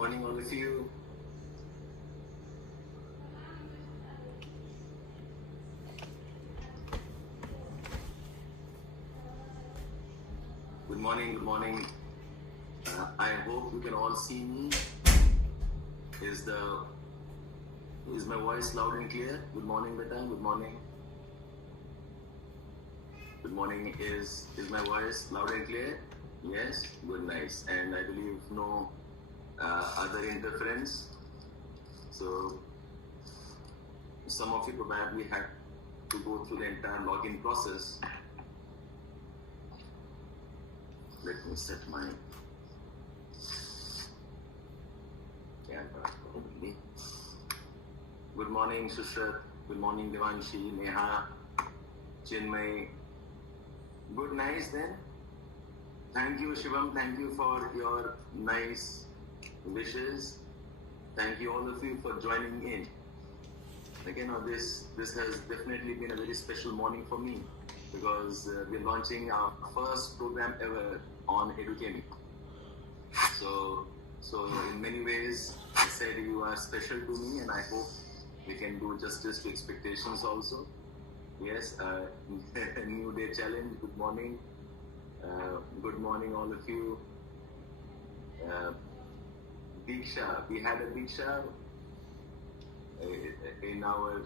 morning, all of you. Good morning, good morning. I hope you can all see me. Is my voice loud and clear? Good morning, Beta. Good morning. Good morning. Is my voice loud and clear? Yes. Good, nice. And I believe no other interference. So some of you probably had to go through the entire login process. Let me set my camera probably. Good morning, Sushrat. Good morning, Devanshi, Neha, Chinmay. Good, nice then. Thank you, Shivam. Thank you for your nice wishes. Thank you all of you for joining in. Again, this has definitely been a very special morning for me because we're launching our first program ever on Educami. So in many ways, I said you are special to me, and I hope we can do justice to expectations also. Yes, new day challenge. Good morning. Good morning, all of you. Diksha, we had a Diksha in our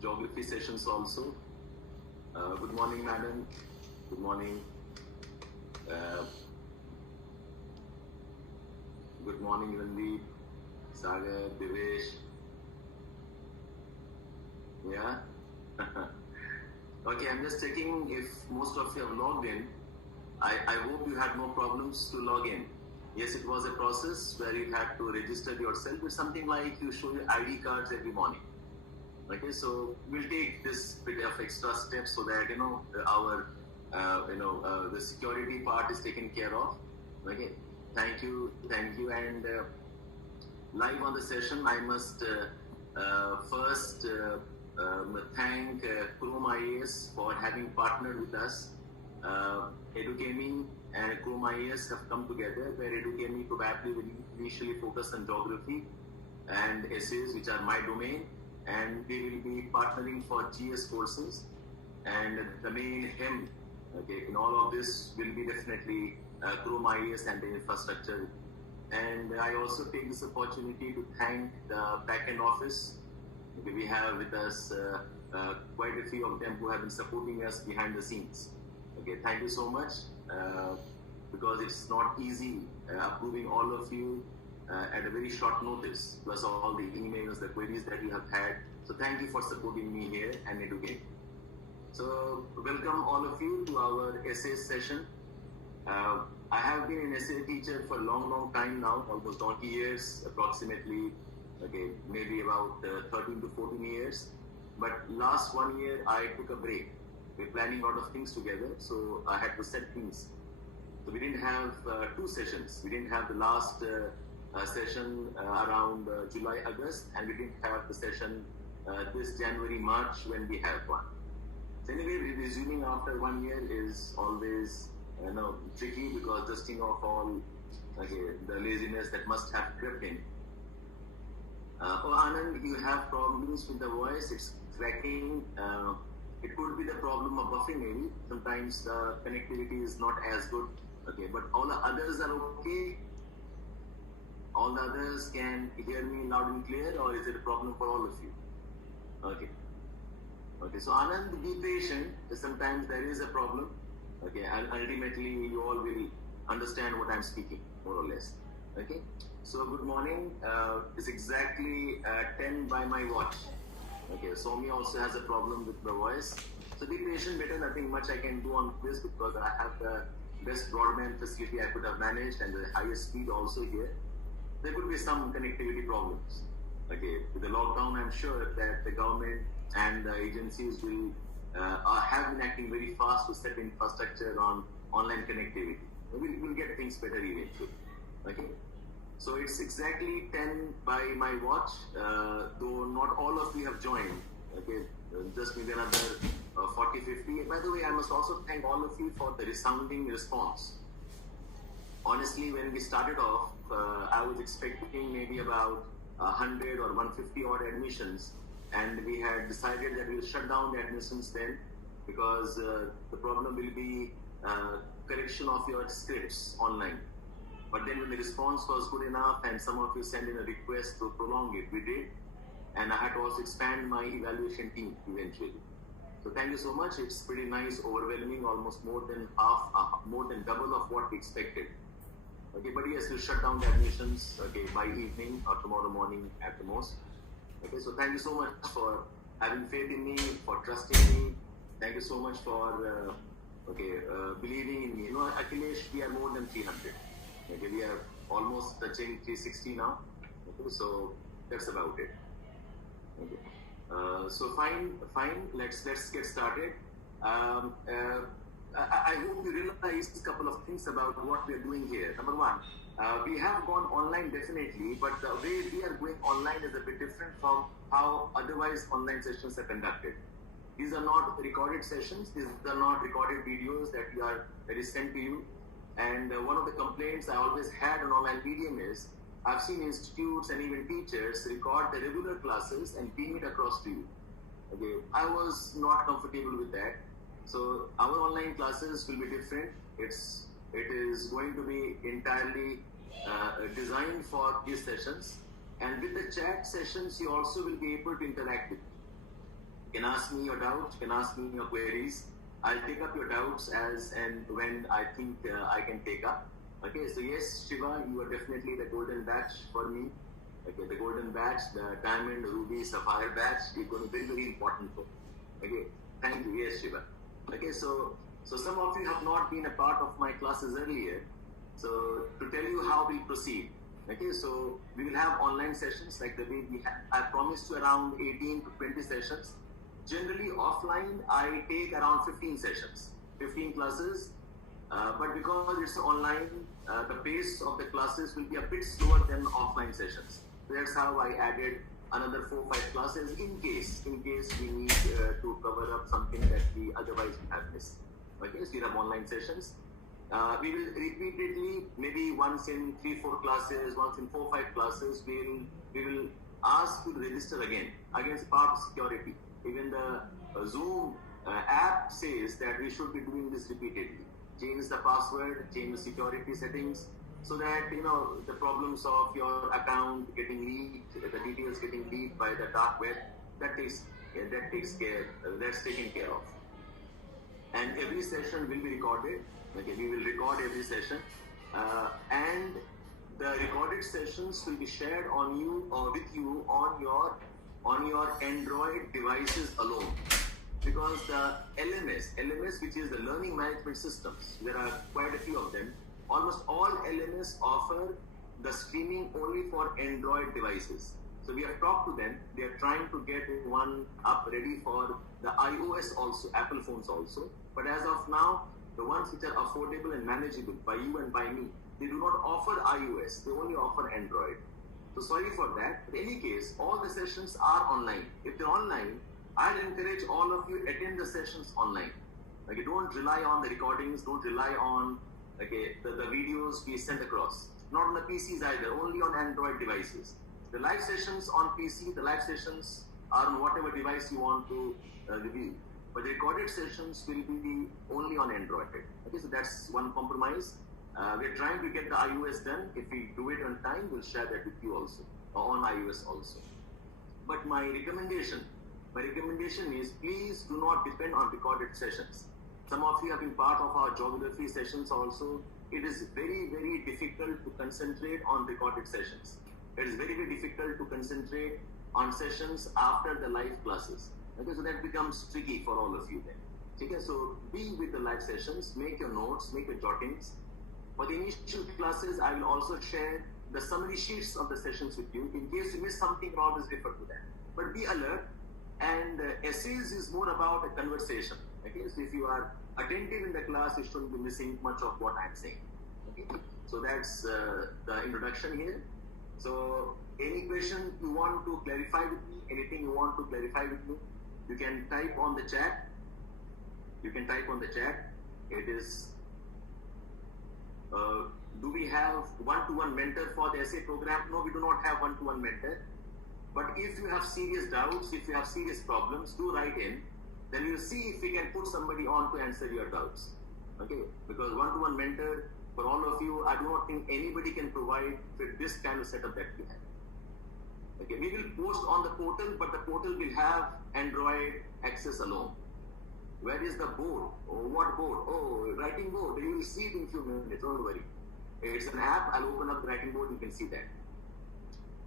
geography sessions also. Good morning, madam. Good morning. Good morning, Randeep, Sagar, Divesh. Yeah? Okay, I'm just checking if most of you have logged in. I hope you had no problems to log in. Yes, it was a process where you had to register yourself. It's something like you show your ID cards every morning. Okay, so we'll take this bit of extra steps so that the security part is taken care of. Okay, thank you, and live on the session, I must first thank Chrome IAS for having partnered with us. Educami and Chrome IAS have come together, where Educami probably will initially focus on geography and essays, which are my domain, and they will be partnering for GS courses. And the main hymn, okay, in all of this will be definitely Chrome IAS and the infrastructure. And I also take this opportunity to thank the backend office. Okay, we have with us quite a few of them who have been supporting us behind the scenes. Okay, thank you so much, because it's not easy approving all of you at a very short notice, plus all the emails, the queries that you have had. So thank you for supporting me here and Educate. So welcome all of you to our essay session. I have been an essay teacher for a long time now, almost 20 years approximately. Okay, maybe about 13 to 14 years. But last 1 year, I took a break. We're planning a lot of things together, so I had to set things. So we didn't have 2 sessions. We didn't have the last session around July, August, and we didn't have the session this January, March when we have one. So anyway, resuming after 1 year is always tricky because dusting off all the laziness that must have crept in. Anand, you have problems with the voice. It's cracking. It could be the problem of buffering maybe. Sometimes the connectivity is not as good. Okay, but all the others are okay. All the others can hear me loud and clear, or is it a problem for all of you? Okay. Okay, so Anand, be patient. Sometimes there is a problem. Okay, and ultimately you all will understand what I'm speaking, more or less. Okay, so good morning. It's exactly 10 by my watch. Okay, Somi also has a problem with the voice. So be patient, better. Nothing much I can do on this because I have the best broadband facility I could have managed and the highest speed also here. There could be some connectivity problems. Okay, with the lockdown, I'm sure that the government and the agencies will have been acting very fast to set infrastructure on online connectivity. We'll get things better eventually. Okay, so it's exactly 10 by my watch, though not all of you have joined. Okay, just maybe another 40, 50. By the way, I must also thank all of you for the resounding response. honestly, when we started off, I was expecting maybe about 100 or 150 odd admissions, and we had decided that we'll shut down the admissions then, because the problem will be correction of your scripts online. But then when the response was good enough and some of you sent in a request to prolong it, we did. And I had to also expand my evaluation team eventually. So thank you so much. It's pretty nice, overwhelming, almost more than double of what we expected. Okay, but yes, we'll shut down the admissions, okay, by evening or tomorrow morning at the most. Okay, so thank you so much for having faith in me, for trusting me. Thank you so much for believing in me. You know, Akhilesh, we are more than 300. Okay, we are almost touching 360 now. Okay, so that's about it. Okay. So fine. Let's get started. I hope you realize a couple of things about what we are doing here. Number one, we have gone online definitely, but the way we are going online is a bit different from how otherwise online sessions are conducted. These are not recorded sessions. These are not recorded videos that is sent to you. And one of the complaints I always had on online medium is I've seen institutes and even teachers record the regular classes and beam it across to you. Okay, I was not comfortable with that. So our online classes will be different. It is going to be entirely designed for these sessions. And with the chat sessions, you also will be able to interact with me. You can ask me your doubts, you can ask me your queries. I'll take up your doubts as and when I think I can take up. Okay, so yes, Shiva, you are definitely the golden batch for me. Okay, the golden batch, the diamond, ruby, sapphire batch is going to be very, very important for me. Okay, thank you. Yes, Shiva. Okay, so some of you have not been a part of my classes earlier. So to tell you how we proceed. Okay, so we will have online sessions like the way we have. I promised you around 18 to 20 sessions. Generally offline, I take around 15 sessions, 15 classes. But because it's online, the pace of the classes will be a bit slower than offline sessions. So that's how I added another 4 or 5 classes in case we need to cover up something that we otherwise would have missed. Okay, so we have online sessions. We will repeatedly, maybe once in 3-4 classes, once in 4-5 classes, we will ask you to register against part of security. Even the Zoom app says that we should be doing this repeatedly. Change the password, change the security settings, so that the problems of your account getting leaked, the details getting leaked by the dark web, that's taken care of. And every session will be recorded. Okay, we will record every session, and the recorded sessions will be shared on you or with you on your Android devices alone. Because the LMS, which is the learning management systems, there are quite a few of them. Almost all LMS offer the streaming only for Android devices. So we have talked to them. They are trying to get one up ready for the iOS also, Apple phones also. But as of now, the ones which are affordable and manageable by you and by me, they do not offer iOS. They only offer Android. So sorry for that. In any case, all the sessions are online. If they're online, I'll encourage all of you attend the sessions online. Okay, don't rely on the recordings, don't rely on the videos we send across. Not on the PCs either, only on Android devices. The live sessions on PC, the live sessions are on whatever device you want to review. But the recorded sessions will be only on Android. Okay, so that's one compromise. We're trying to get the iOS done. If we do it on time, we'll share that with you also, or on iOS also. But my recommendation is please do not depend on recorded sessions. Some of you have been part of our geography sessions also. It is very, very difficult to concentrate on recorded sessions. It is very, very difficult to concentrate on sessions after the live classes. Okay, so that becomes tricky for all of you then. Okay, so be with the live sessions, make your notes, make your jottings. For the initial classes, I will also share the summary sheets of the sessions with you. In case you miss something, always refer to that. But be alert. And essays is more about a conversation. Okay, so if you are attentive in the class, you shouldn't be missing much of what I'm saying. Okay, so that's the introduction here. So any question you want to clarify with me, anything you want to clarify with me, you can type on the chat. It is do we have one-to-one mentor for the essay program? No, we do not have one-to-one mentor. But if you have serious doubts, if you have serious problems, do write in. Then we'll see if we can put somebody on to answer your doubts. Okay? Because one-to-one mentor, for all of you, I do not think anybody can provide with this kind of setup that we have. Okay, we will post on the portal, but the portal will have Android access alone. Where is the board? Oh, what board? Oh, writing board. You will see it in few minutes, don't worry. It's an app, I'll open up the writing board, you can see that.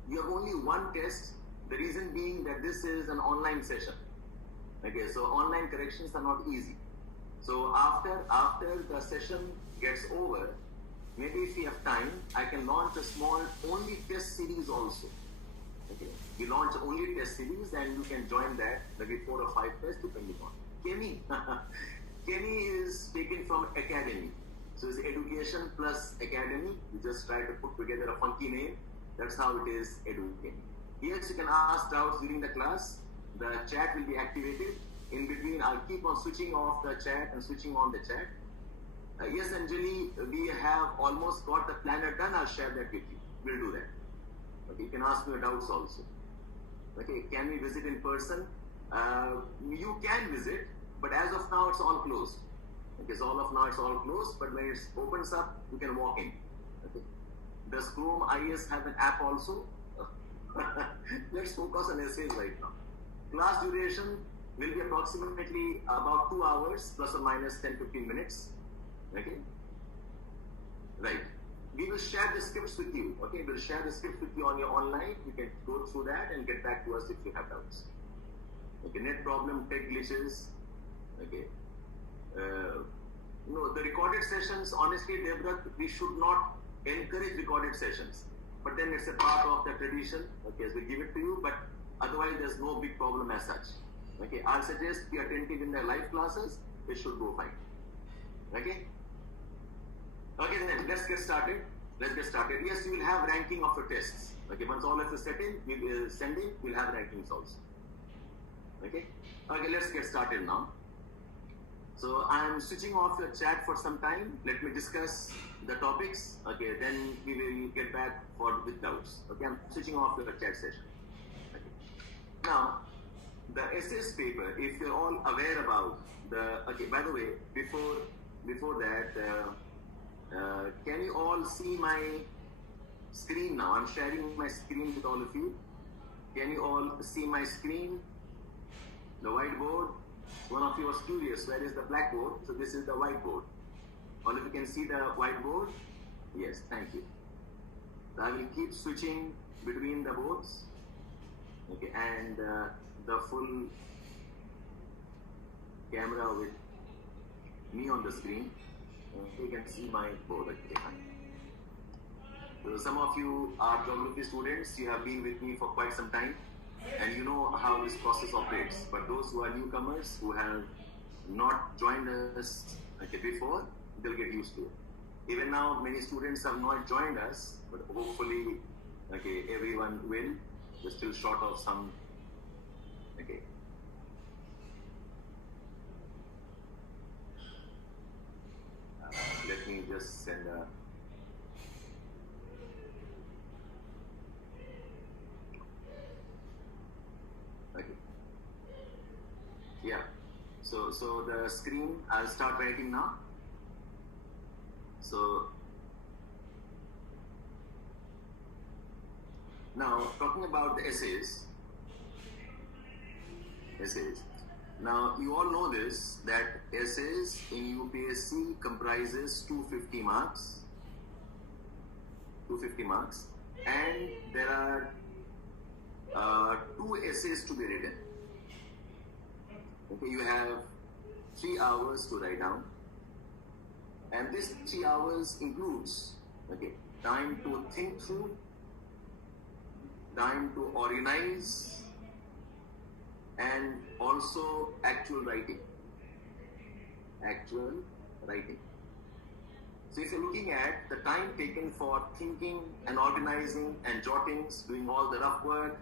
You have only one test, the reason being that this is an online session. Okay, so online corrections are not easy. So after the session gets over, maybe if we have time, I can launch a small only test series also. Okay, we launch only test series and you can join that, maybe 4 or 5 tests depending on. Kemi, Kemi is taken from academy. So it's education plus academy. We just try to put together a funky name. That's how it is, education. Yes, you can ask doubts during the class. The chat will be activated. In between, I'll keep on switching off the chat and switching on the chat. Yes, Anjali, we have almost got the planner done. I'll share that with you. We'll do that. Okay, you can ask me your doubts also. Okay, can we visit in person? You can visit, but as of now, it's all closed. Okay, so all of now it's all closed, but when it opens up, you can walk in. Okay. Does Chrome IS have an app also? Let's focus on essays right now. Class duration will be approximately about 2 hours, plus or minus 10-15 minutes. Okay? Right. We will share the scripts with you. Okay, we'll share the scripts with you on your online. You can go through that and get back to us if you have doubts. Okay, net problem, tech glitches. Okay. No, the recorded sessions, honestly, Devrat, we should not encourage recorded sessions. But then it's a part of the tradition. Okay, so we give it to you, but otherwise there's no big problem as such. Okay, I'll suggest be attentive in the live classes. It should go fine. Okay? Okay, then let's get started. Let's get started. Yes, you will have ranking of your tests. Okay, once all of you set in, we will send in, we'll have rankings also. Okay? Okay, let's get started now. So I'm switching off your chat for some time. Let me discuss the topics. Okay, then we will get back with doubts. Okay, I'm switching off your chat session. Okay. Now, the essays paper, if you're all aware about the, okay, by the way, before that, can you all see my screen now? I'm sharing my screen with all of you. Can you all see my screen? The whiteboard? One of you was curious, where is the blackboard? So this is the whiteboard. All of you can see the whiteboard? Yes, thank you. So I will keep switching between the boards. Okay, and the full camera with me on the screen. You can see my board. Okay, fine. So some of you are geography students. You have been with me for quite some time. And you know how this process operates. But those who are newcomers, who have not joined us before, they'll get used to it. Even now, many students have not joined us, but hopefully, everyone will. We're still short of some. Okay. Let me just send a. Okay. Yeah. So the screen, I'll start writing now. So now talking about the essays. Now you all know this, that essays in UPSC comprises 250 marks. 250 marks, and there are 2 essays to be written. Okay, you have 3 hours to write down, and this 3 hours includes time to think through, time to organize, and also actual writing. So if you're looking at the time taken for thinking and organizing and jottings, doing all the rough work,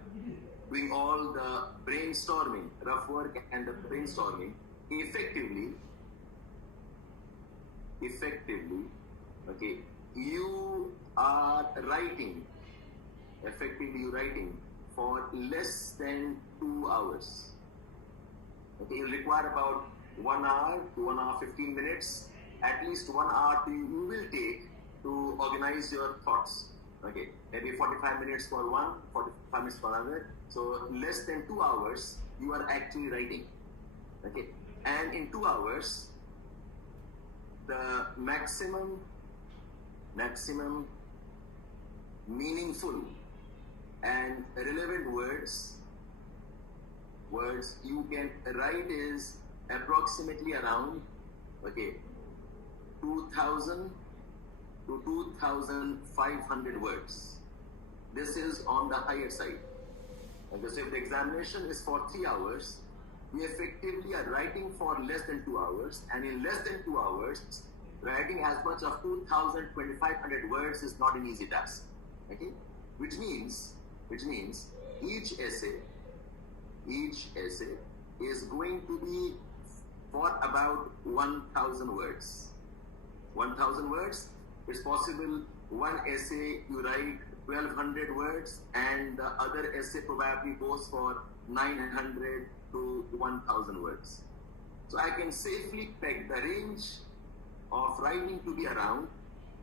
doing all the brainstorming, rough work and the brainstorming, effectively, you are writing, effectively writing for less than 2 hours. Okay, you require about 1 hour to 1 hour 15 minutes, at least 1 hour you will take to organize your thoughts. Okay, maybe 45 minutes for one, 45 minutes for another. So less than 2 hours you are actually writing. Okay, and in 2 hours, the maximum meaningful and relevant words you can write is approximately around 2000 to 2500 words. This is on the higher side. And so if the examination is for 3 hours, we effectively are writing for less than 2 hours, and in less than 2 hours, writing as much of 2000, 2500 words is not an easy task. Okay? Which means each essay is going to be for about 1000 words. 1000 words, it's possible one essay you write 1200 words and the other essay probably goes for 900 to 1000 words. So I can safely peg the range of writing to be around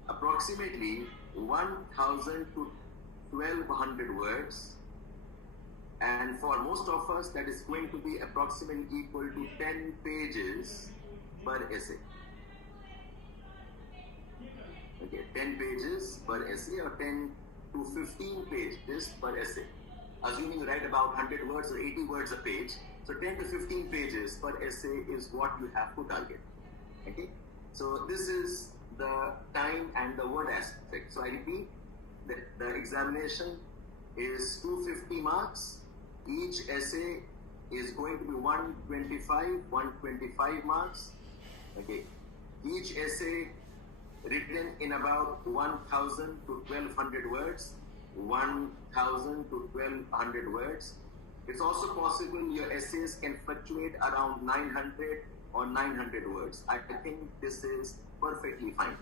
approximately 1000 to 1200 words, and for most of us that is going to be approximately equal to 10 pages per essay. Okay, 10 pages per essay or 10 to 15 pages per essay. Assuming you write about 100 words or 80 words a page, so 10 to 15 pages per essay is what you have to target. Okay, so this is the time and the word aspect. So I repeat, the examination is 250 marks. Each essay is going to be 125 marks. Okay, each essay written in about 1000 to 1200 words. 1000 to 1200 words. It's also possible your essays can fluctuate around 900 or 900 words. I think this is perfectly fine.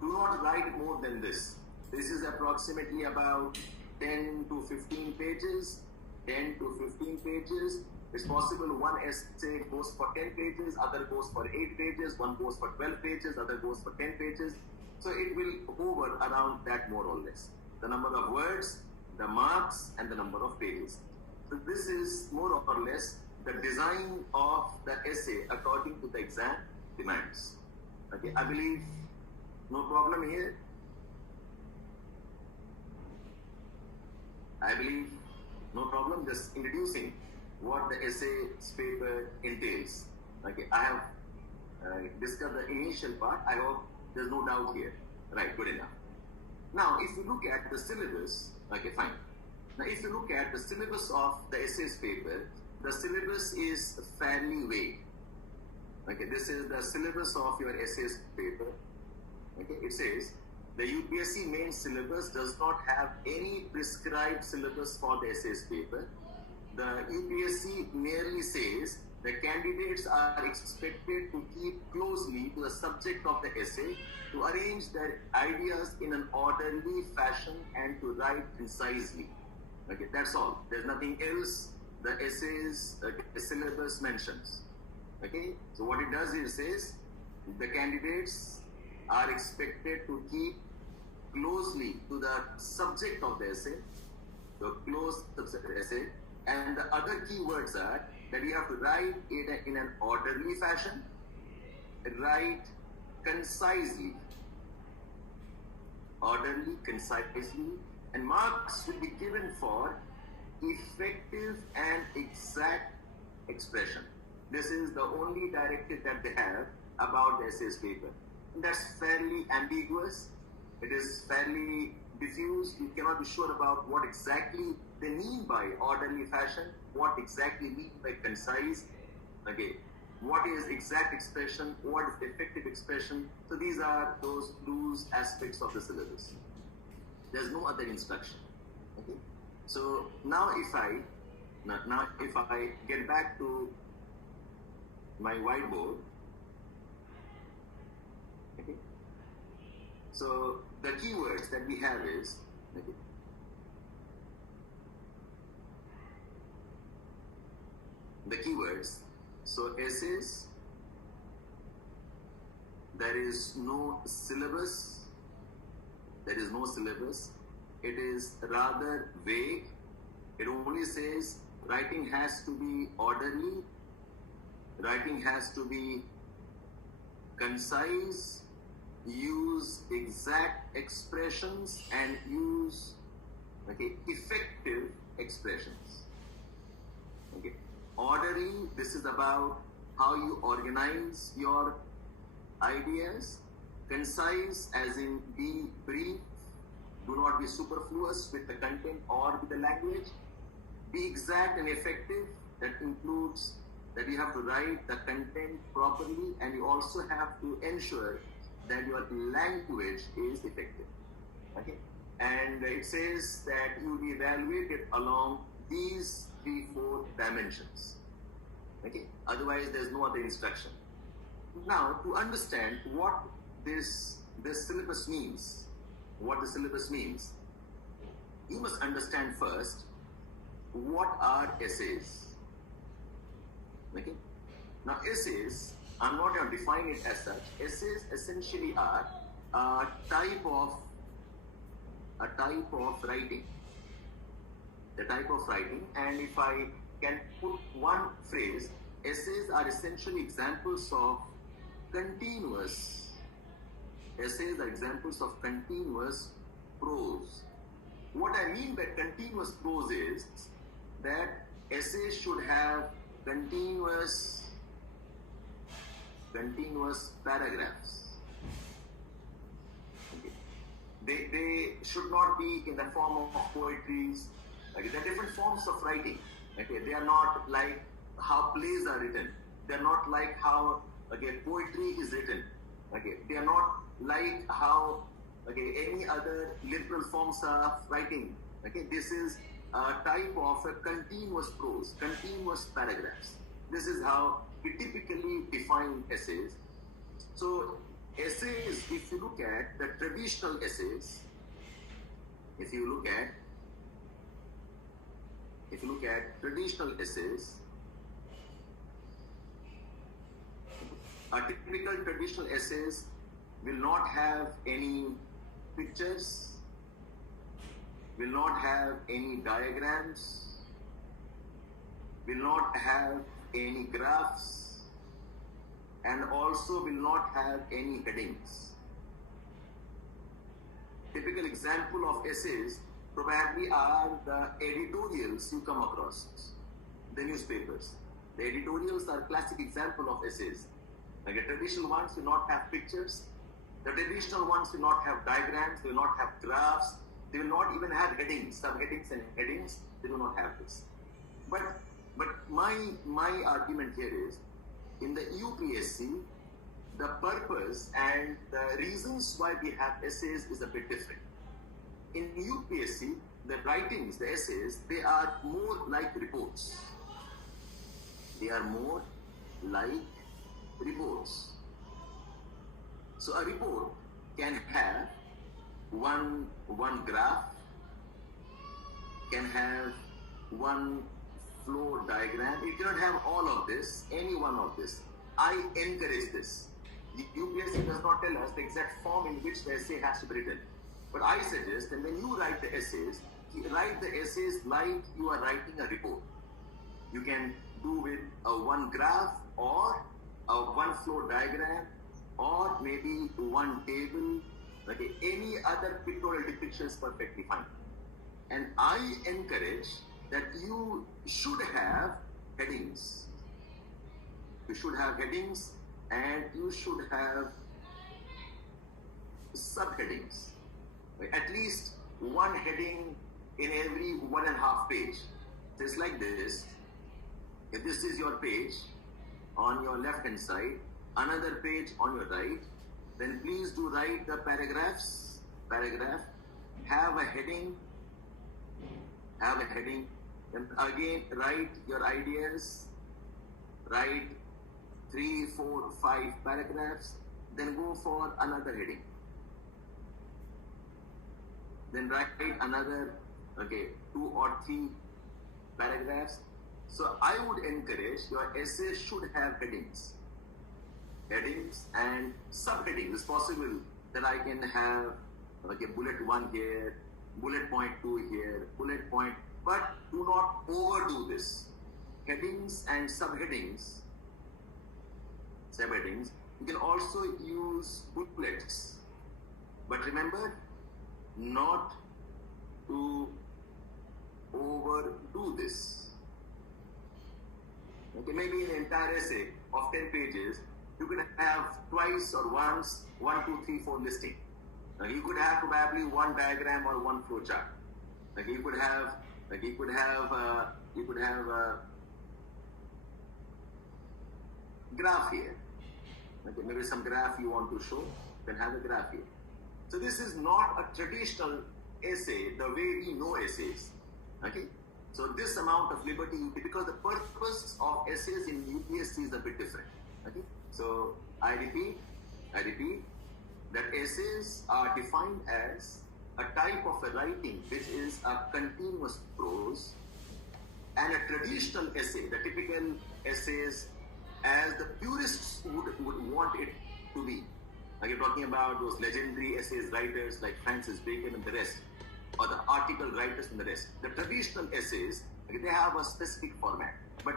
Do not write more than this. This is approximately about 10 to 15 pages. 10 to 15 pages. It's possible one essay goes for 10 pages, other goes for 8 pages, one goes for 12 pages, other goes for 10 pages. So it will hover around that more or less. The number of words, the marks, and the number of pages. So this is more or less the design of the essay according to the exam demands. Okay, I believe no problem here. I believe no problem, just introducing what the essay paper entails. Okay, I have discussed the initial part. I hope there's no doubt here. Right, good enough. Now, if you look at the syllabus, okay, fine. Now, if you look at the syllabus of the essays paper, the syllabus is fairly vague. Okay, this is the syllabus of your essays paper. Okay, it says, the UPSC main syllabus does not have any prescribed syllabus for the essays paper. The UPSC merely says the candidates are expected to keep closely to the subject of the essay, to arrange their ideas in an orderly fashion and to write concisely. Okay, that's all. There's nothing else the essays syllabus mentions. Okay, so what it does is it says the candidates are expected to keep closely to the subject of the essay, the close subject of the essay, and the other key words are that you have to write it in an orderly fashion, write concisely, orderly, concisely, and marks will be given for effective and exact expression. This is the only directive that they have about the essays paper. And that's fairly ambiguous. It is fairly diffuse. You cannot be sure about what exactly they mean by orderly fashion, what exactly mean by concise. Okay, what is exact expression, what is effective expression. So these are those loose aspects of the syllabus. There's no other instruction. Okay, so now if I get back to my whiteboard, okay, So the keywords that we have is, okay, the keywords. So essays, there is no syllabus. There is no syllabus. It is rather vague. It only says writing has to be orderly, writing has to be concise, use exact expressions and use, okay, effective expressions. Okay. Ordering, this is about how you organize your ideas. Concise, as in be brief, do not be superfluous with the content or with the language. Be exact and effective, that includes that you have to write the content properly, and you also have to ensure that your language is effective. Okay? And it says that you will be evaluated along these 3-4 dimensions. Okay? Otherwise, there's no other instruction. Now, to understand what this syllabus means, you must understand first what are essays. Okay? Now, essays, I'm not going to define it as such. Essays essentially are a type of writing. The type of writing, and if I can put one phrase, essays are essentially examples of continuous. Essays are examples of continuous prose. What I mean by continuous prose is that essays should have continuous paragraphs. Okay. They should not be in the form of poetries. Okay. There are different forms of writing. Okay. They are not like how plays are written. They are not like how poetry is written. Okay. They are not like how any other liberal forms of writing. Okay. This is a type of a continuous prose, continuous paragraphs. This is how we typically define essays. So essays, if you look at the traditional essays, if you look at traditional essays, a typical traditional essays will not have any pictures, will not have any diagrams, will not have any graphs, and also will not have any headings. Typical example of essays probably are the editorials you come across, the newspapers. The editorials are classic example of essays. Like the traditional ones will not have pictures. The traditional ones will not have diagrams, they will not have graphs, they will not even have headings, subheadings and headings, they do not have this. But my argument here is, in the UPSC, the purpose and the reasons why we have essays is a bit different. In UPSC, the writings, the essays, they are more like reports. They are more like reports. So a report can have one graph, can have one flow diagram. It cannot have all of this, any one of this. I encourage this. The UPSC does not tell us the exact form in which the essay has to be written. But I suggest that when you write the essays like you are writing a report. You can do with a one graph or a one flow diagram or maybe one table. Okay, any other pictorial depiction is perfectly fine. And I encourage that you should have headings. You should have headings and you should have subheadings. At least one heading in every 1.5 page. Just like this. If this is your page on your left hand side, another page on your right, then please do write the paragraph, have a heading, then again write your ideas, write 3, 4, 5 paragraphs, then go for another heading. then write another, okay, 2 or 3 paragraphs. So I would encourage your essay should have headings and subheadings. It's possible that I can have, okay, bullet 1 here, bullet point 2 here, bullet point, but do not overdo this. Headings and subheadings. You can also use booklets, but remember not to overdo this. Okay, maybe an entire essay of 10 pages, you could have twice or once 1, 2, 3, 4 listing. You could have probably 1 diagram or 1 flow chart. You could have a graph here. Okay, maybe some graph you want to show, then have a graph here. So this is not a traditional essay the way we know essays. Okay, so this amount of liberty, because the purpose of essays in UPSC is a bit different. Okay, so I repeat that essays are defined as a type of a writing which is a continuous prose, and a traditional essay, the typical essays as the purists would want it to be. You're talking about those legendary essays writers like Francis Bacon and the rest, or the article writers and the rest. The traditional essays, they have a specific format, but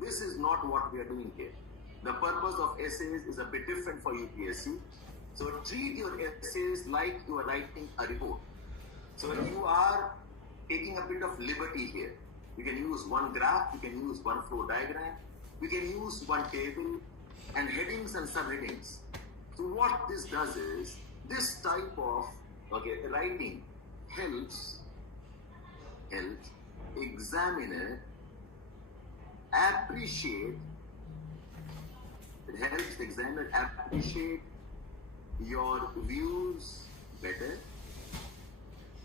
this is not what we are doing here. The purpose of essays is a bit different for UPSC. So treat your essays like you are writing a report. So you are taking a bit of liberty here. You can use 1 graph, you can use 1 flow diagram, you can use 1 table, and headings and subheadings. So what this does is, this type of writing helps examiner appreciate your views better,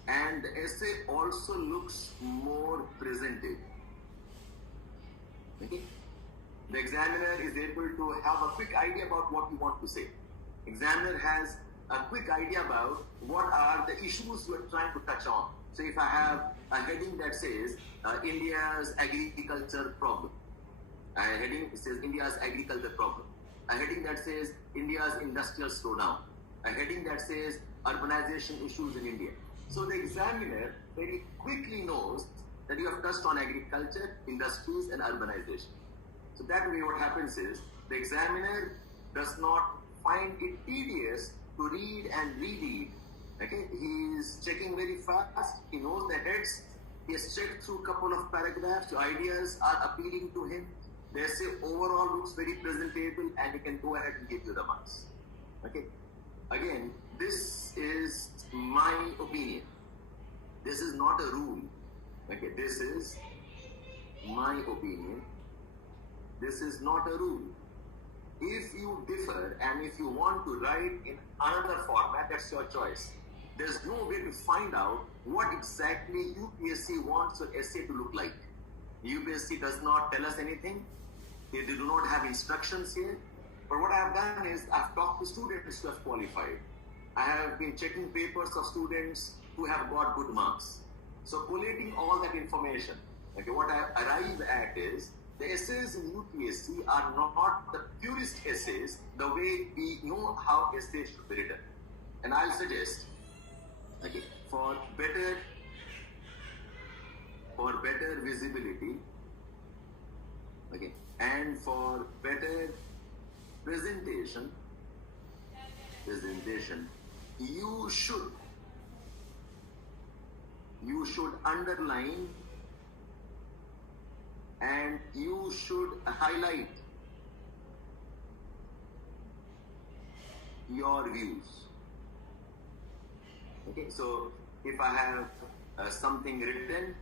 and the essay also looks more presentable. Okay? The examiner is able to have a quick idea about what you want to say. Examiner has a quick idea about what are the issues you are trying to touch on. So if I have a heading that says India's agriculture problem, a heading says India's agriculture problem, a heading that says India's industrial slowdown, a heading that says urbanization issues in India. So the examiner very quickly knows that you have touched on agriculture, industries, and urbanization. So that way what happens is, the examiner does not find it tedious to read and reread. Okay, he is checking very fast, he knows the heads, he has checked through a couple of paragraphs, the ideas are appealing to him, the essay overall looks very presentable, and he can go ahead and give you the marks. Okay, again, this is my opinion. This is not a rule. Okay, this is my opinion. This is not a rule. If you differ and if you want to write in another format, that's your choice. There's no way to find out what exactly UPSC wants your essay to look like. UPSC does not tell us anything. They do not have instructions here. But what I have done is I've talked to students who have qualified. I have been checking papers of students who have got good marks. So collating all that information, okay, what I arrive at is, the essays in UPSC are not the purist essays the way we know how essays should be written. And I'll suggest, okay, for better visibility, okay, and for better presentation, you should underline and you should highlight your views. Okay, so if I have something written,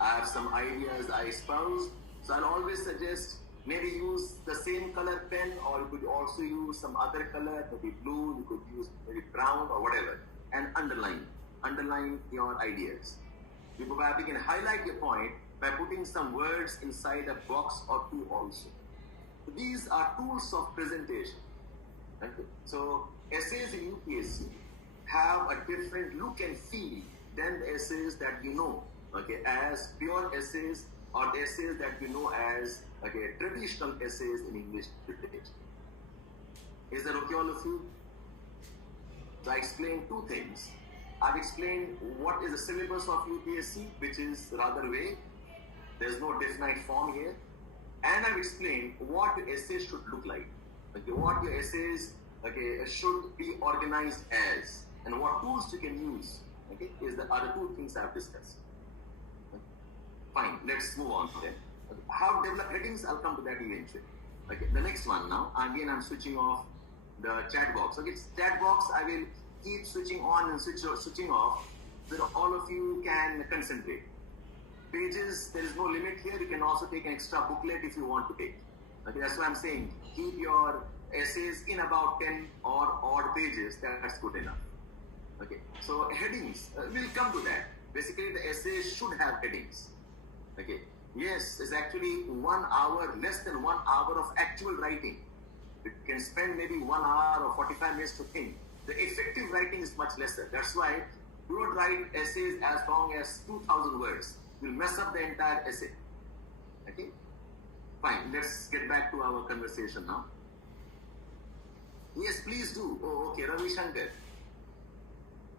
I have some ideas I espouse, so I'll always suggest maybe use the same color pen, or you could also use some other color, maybe blue, you could use maybe brown or whatever, and underline your ideas. You probably can highlight your point by putting some words inside a box or 2 also. So these are tools of presentation. Okay? So essays in UPSC have a different look and feel than the essays that you know, okay, as pure essays or the essays that you know as, okay, traditional essays in English literature. Is that okay, all of you? So I explained two things. I've explained what is the syllabus of UPSC, which is rather vague. There's no definite form here. And I've explained what your essays should look like. Okay, what your essays, okay, should be organized as, and what tools you can use. Okay, is the other two things I've discussed. Okay. Fine, let's move on then. Okay. How to develop headings, I'll come to that eventually. Okay, the next one now. Again, I'm switching off the chat box. Okay, chat box I will keep switching on and switching off so that all of you can concentrate. Pages, there is no limit here. You can also take an extra booklet if you want to take. Okay, that's why I'm saying keep your essays in about 10 or odd pages. That's good enough. Okay, so headings, we'll come to that. Basically, the essays should have headings. Okay, yes, it's actually 1 hour, less than 1 hour of actual writing. You can spend maybe 1 hour or 45 minutes to think. The effective writing is much lesser. That's why do not write essays as long as 2,000 words. You'll mess up the entire essay. Okay? Fine, let's get back to our conversation now. Yes, please do. Oh, okay, Ravi Shankar.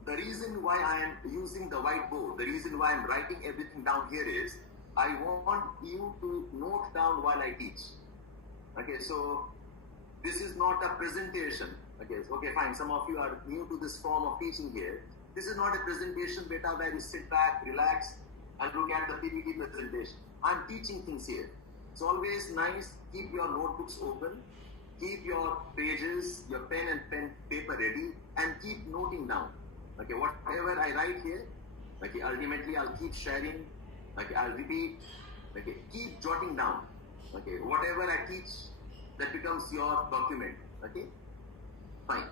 The reason why I am using the whiteboard, the reason why I'm writing everything down here is, I want you to note down while I teach. Okay, so this is not a presentation. Okay, fine. Some of you are new to this form of teaching here. This is not a presentation beta where you sit back, relax, and look at the PPT presentation. I'm teaching things here. It's always nice, keep your notebooks open, keep your pages, your pen and paper ready, and keep noting down. Okay, whatever I write here, okay, ultimately I'll keep sharing, okay, I'll repeat, okay, keep jotting down. Okay, whatever I teach, that becomes your document. Okay, fine.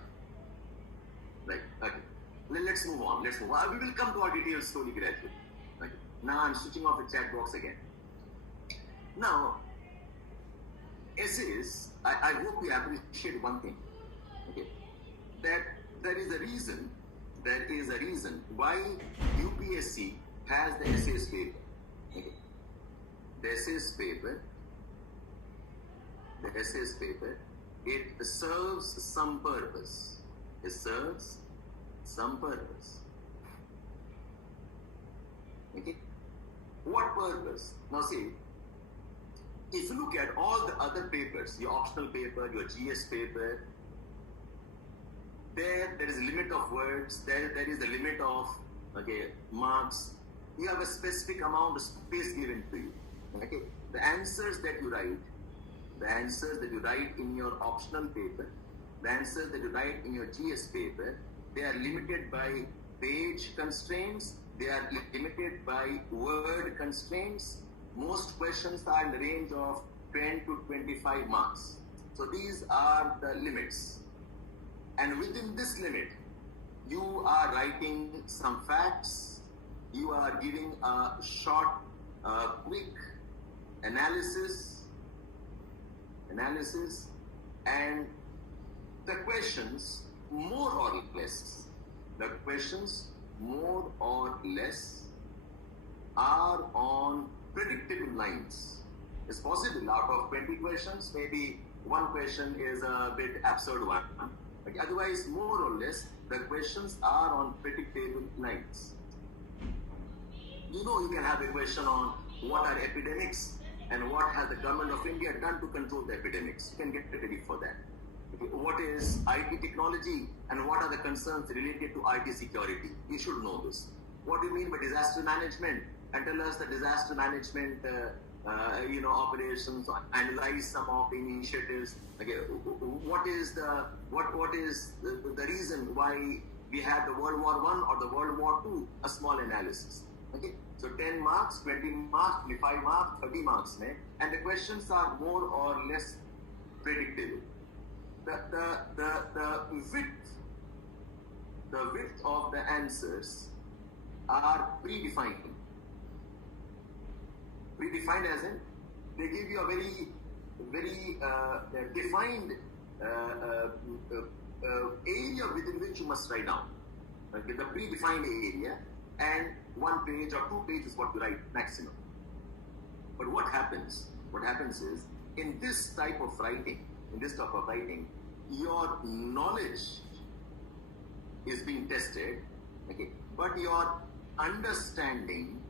Right, okay. Let's move on. We will come to our details slowly, gradually. Okay. Now I'm switching off the chat box again. Now, essays, I hope you appreciate one thing. Okay, that there is a reason why UPSC has the essays paper. Okay. The essays paper, it serves some purpose. It serves some purpose. Okay? What purpose? Now see, if you look at all the other papers, your optional paper, your GS paper, there is a limit of words, there is a limit of, okay, marks. You have a specific amount of space given to you. Okay? The answers that you write in your optional paper, the answers that you write in your GS paper, they are limited by page constraints, they are limited by word constraints. Most questions are in the range of 10 to 25 marks. So these are the limits. And within this limit, you are writing some facts, you are giving a short, quick analysis, and the questions more or less are on predictable lines. It's possible out of 20 questions, maybe one question is a bit absurd one. But otherwise, more or less, the questions are on predictable lines. You know, you can have a question on what are epidemics and what has the government of India done to control the epidemics. You can get ready for that. Okay. What is IT technology and what are the concerns related to IT security? You should know this. What do you mean by disaster management? And tell us the disaster management operations, analyze some of the initiatives. Okay, what is the reason why we had the World War I or the World War II? A small analysis. Okay, so 10 marks, 20 marks, 25 marks, 30 marks, and the questions are more or less predictable. The width of the answers are predefined. Predefined as in, they give you a very defined area within which you must write down. Okay, the predefined area, and 1 page or 2 pages is what you write maximum. But what happens? What happens is, in this type of writing, your knowledge is being tested, okay, but your understanding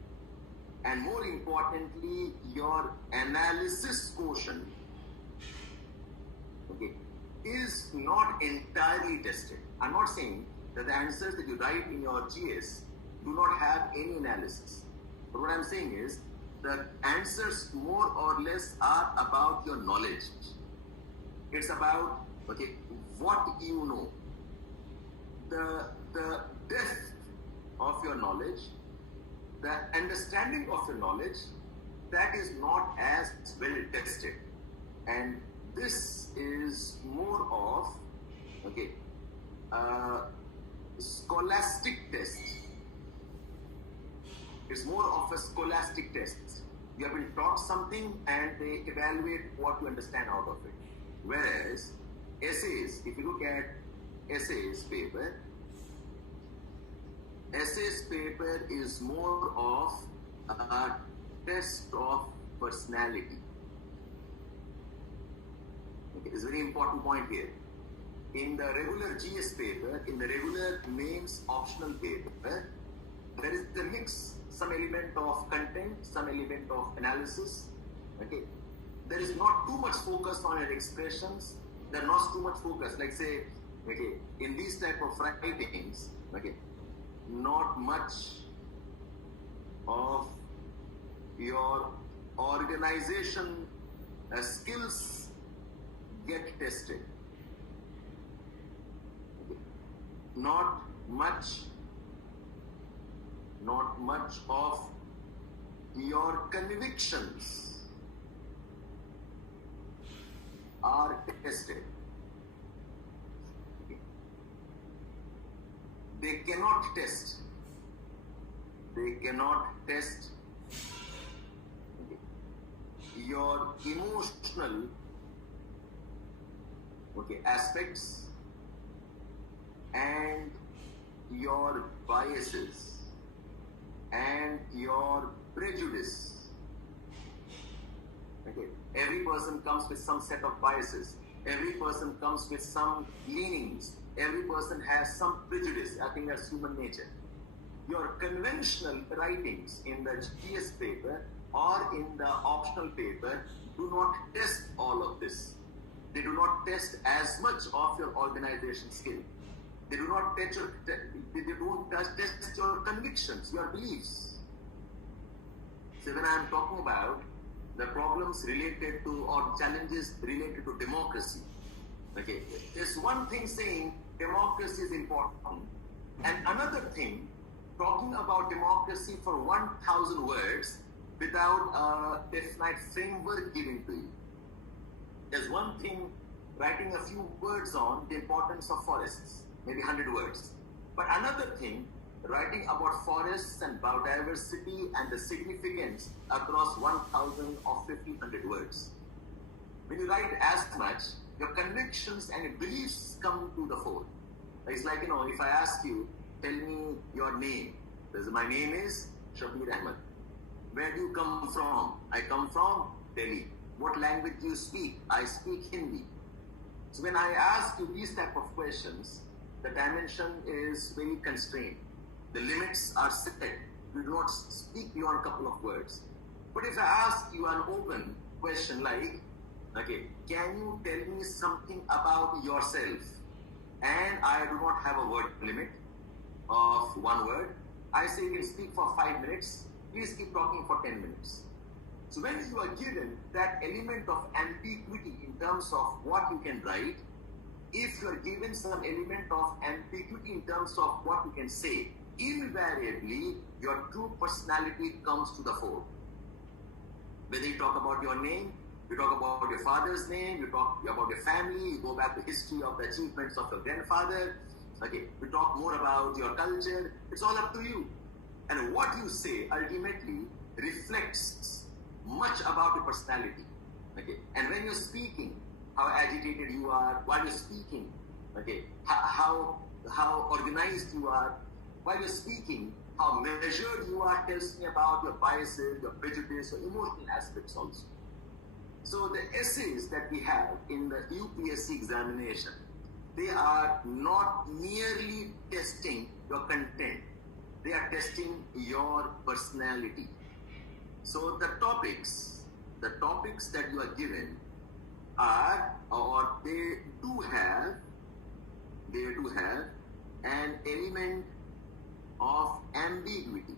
and more importantly, your analysis quotient, okay, is not entirely tested. I'm not saying that the answers that you write in your GS do not have any analysis. But what I'm saying is, the answers more or less are about your knowledge. It's about, okay, what you know. The depth of your knowledge, the understanding of your knowledge, that is not as well tested. And this is more of, okay, scholastic test. It's more of a scholastic test. You have been taught something and they evaluate what you understand out of it. Whereas essays, if you look at essays paper is more of a test of personality. Okay, it's a very important point here. In the regular GS paper, in the regular names optional paper, there is the mix, some element of content, some element of analysis. Okay, there is not too much focus on your expressions. There is not too much focus, like say, okay, in these type of writings, okay, not much of your organization skills get tested. Okay. Not much of your convictions are tested. Okay. They cannot test. Okay, your emotional, okay, aspects and your biases and your prejudice. Okay, every person comes with some set of biases. Every person comes with some leanings. Every person has some prejudice. I think that's human nature. Your conventional writings in the GS paper or in the optional paper do not test all of this. They do not test as much of your organization skill. They do not test your convictions, your beliefs. So when I am talking about the problems related to or challenges related to democracy, okay, there's one thing saying democracy is important, and another thing talking about democracy for 1,000 words without a definite framework given to you. There's one thing writing a few words on the importance of forests, maybe 100 words. But another thing, writing about forests and biodiversity and the significance across 1,000 or 1,500 words. When you write as much, your convictions and your beliefs come to the fore. It's like, if I ask you, tell me your name. My name is Shabir Ahmed. Where do you come from? I come from Delhi. What language do you speak? I speak Hindi. So when I ask you these type of questions, the dimension is very constrained. The limits are set. You do not speak beyond a couple of words. But if I ask you an open question like, okay, can you tell me something about yourself? And I do not have a word limit of 1 word. I say you can speak for 5 minutes. Please keep talking for 10 minutes. So when you are given that element of ambiguity in terms of what you can write, if you are given some element of ambiguity in terms of what you can say, invariably your true personality comes to the fore. Whether you talk about your name, you talk about your father's name, you talk about your family, you go back to history of the achievements of your grandfather, okay, you talk more about your culture, it's all up to you. And what you say ultimately reflects much about your personality. Okay, and when you're speaking, how agitated you are while you're speaking, okay, how organized you are, while you're speaking, how measured you are tells me about your biases, your prejudice, your emotional aspects also. So the essays that we have in the UPSC examination, they are not merely testing your content, they are testing your personality. So the topics that you are given are, or they do have an element of ambiguity.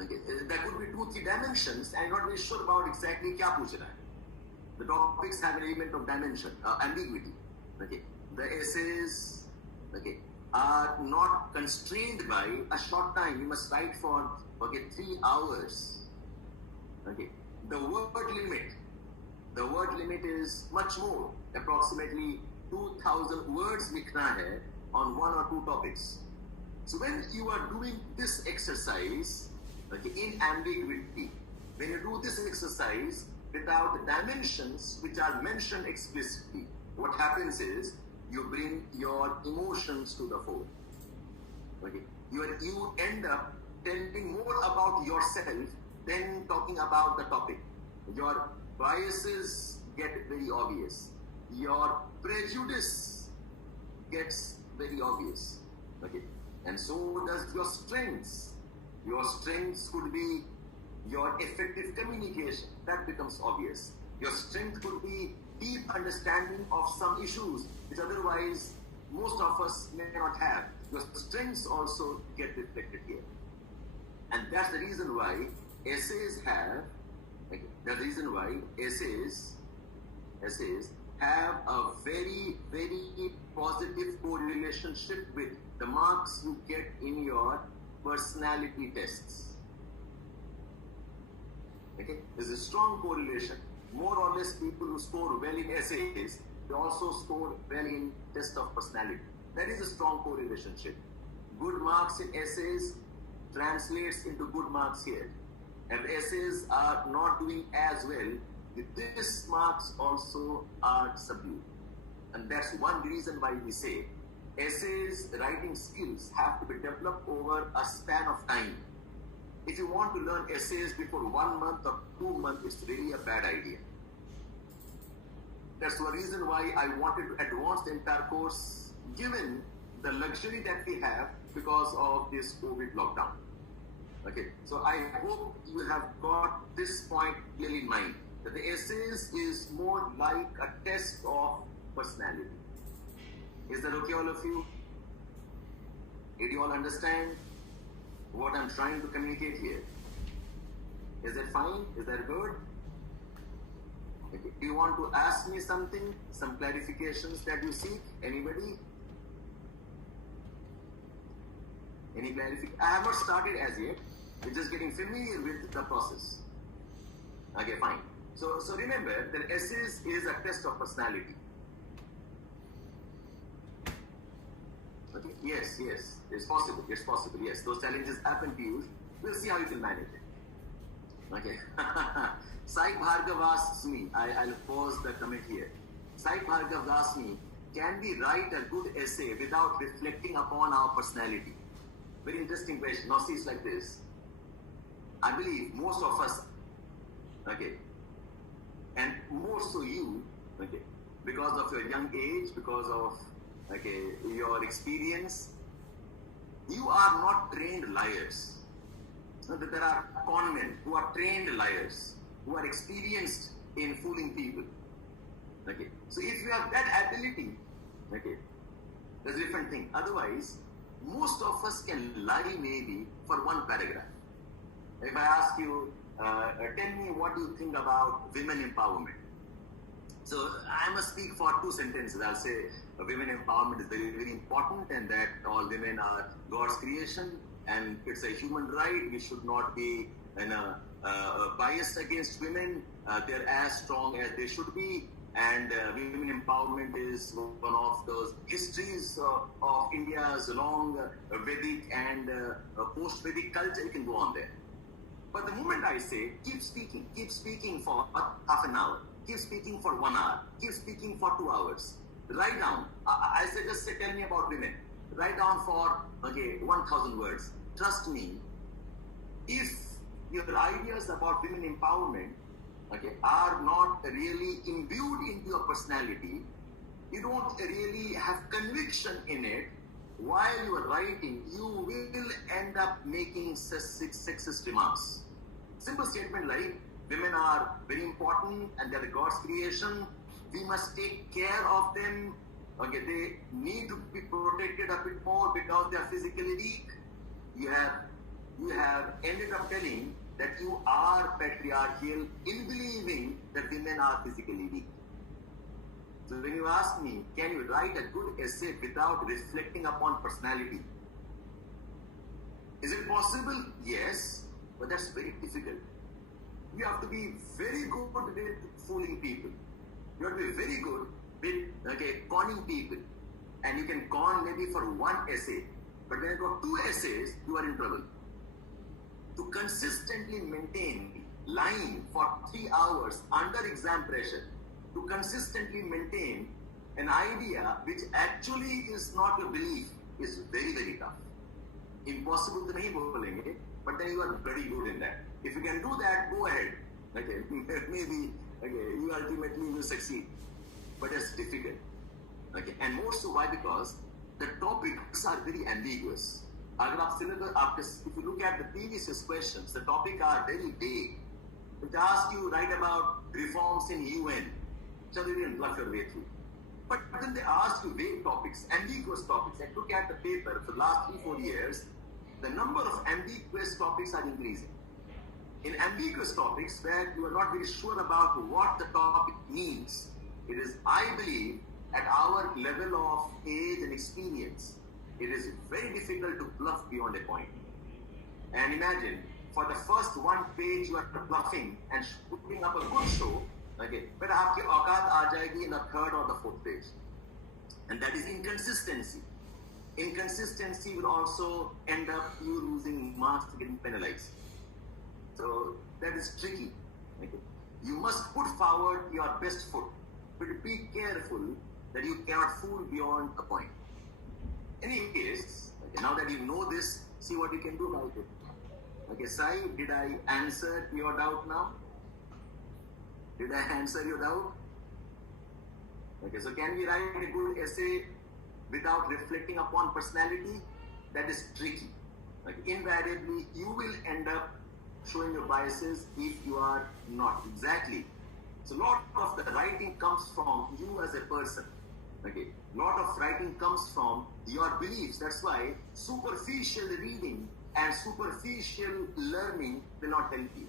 Okay. There could be 2-3 dimensions and not very sure about exactly क्या पूछ रहा है. The topics have an element of dimension, ambiguity. Okay. The essays, okay, are not constrained by a short time. You must write for 3 hours. Okay. The word limit is much more. Approximately 2,000 words लिखना है on 1 or 2 topics. So when you are doing this exercise, okay, in ambiguity, when you do this exercise without the dimensions which are mentioned explicitly, what happens is you bring your emotions to the fore. Okay. You end up telling more about yourself than talking about the topic. Your biases get very obvious. Your prejudice gets very obvious. Okay. And so does your strengths. Your strengths could be your effective communication. That becomes obvious. Your strength could be deep understanding of some issues which otherwise most of us may not have. Your strengths also get reflected here. And that's the reason why essays have, have a very, very positive correlationship with the marks you get in your personality tests. Okay? There's a strong correlation. More or less people who score well in essays, they also score well in test of personality. That is a strong correlation. Good marks in essays translates into good marks here. If essays are not doing as well, these marks also are subdued. And that's one reason why we say essays writing skills have to be developed over a span of time. If you want to learn essays before 1 month or 2 months, it's really a bad idea. That's the reason why I wanted to advance the entire course, given the luxury that we have because of this COVID lockdown. Okay, so I hope you have got this point clearly in mind, that the essays is more like a test of personality. Is that okay, all of you? Did you all understand what I'm trying to communicate here? Is that fine? Is that good? Okay. Do you want to ask me something? Some clarifications that you seek? Anybody? Any clarification? I have not started as yet. We're just getting familiar with the process. Okay, fine. So remember that essays is a test of personality. Okay. Yes, it's possible. Yes, those challenges happen to you. We'll see how you can manage it. Okay. Sai Bhargav asks me, I'll pause the comment here. Sai Bhargav asks me, can we write a good essay without reflecting upon our personality? Very interesting question. Now see, it's like this. I believe most of us, okay, and more so you, okay, because of your young age, because of, okay, your experience, you are not trained liars. So there are con men who are trained liars, who are experienced in fooling people. Okay, so if you have that ability, okay, that's a different thing. Otherwise, most of us can lie maybe for one paragraph. If I ask you, tell me what you think about women empowerment. So I must speak for 2 sentences. I'll say women empowerment is very, very important, and that all women are God's creation and it's a human right. We should not be biased against women. They're as strong as they should be. And women empowerment is one of those histories of India's long Vedic and post-Vedic culture. You can go on there. But the moment I say, keep speaking for half an hour, keep speaking for 1 hour, keep speaking for 2 hours, write down. I say, just say, tell me about women. write down for 1,000 words. Trust me, if your ideas about women empowerment are not really imbued into your personality, you don't really have conviction in it, while you are writing, you will end up making sexist remarks. Simple statement like, women are very important and they're God's creation. We must take care of them. They need to be protected a bit more because they are physically weak. You have ended up telling that you are patriarchal in believing that women are physically weak. So when you ask me, can you write a good essay without reflecting upon personality? Is it possible? Yes, but that's very difficult. You have to be very good with fooling people. You have to be very good with conning people. And you can con maybe for one essay. But when you got two essays, you are in trouble. To consistently maintain lying for 3 hours under exam pressure, to consistently maintain an idea which actually is not your belief is very, very tough. Impossible to nahi bolenge, but then you are very good in that. If you can do that, go ahead. Maybe you ultimately will succeed. But it's difficult. And more so why? Because the topics are very ambiguous. If you look at the previous questions, the topics are very vague. It asks you write about reforms in UN. So you will bluff your way through. But then they ask you vague topics, ambiguous topics. And look at the paper for the last 3-4 years, the number of ambiguous topics are increasing. In ambiguous topics where you are not very sure about what the topic means, it is, I believe, at our level of age and experience, it is very difficult to bluff beyond a point. And imagine, for the first one page you are bluffing and putting up a good show, but aapki auqat aa jayegi in the third or the fourth page. And that is inconsistency. Inconsistency will also end up you losing marks, getting penalized. So that is tricky. You must put forward your best foot, but be careful that you cannot fool beyond a point. In any case, now that you know this, see what you can do about it. Sai, did I answer your doubt now? Did I answer your doubt? So can we write a good essay without reflecting upon personality? That is tricky. Invariably, you will end up showing your biases if you are not. Exactly. So a lot of the writing comes from you as a person. Lot of writing comes from your beliefs. That's why superficial reading and superficial learning will not help you.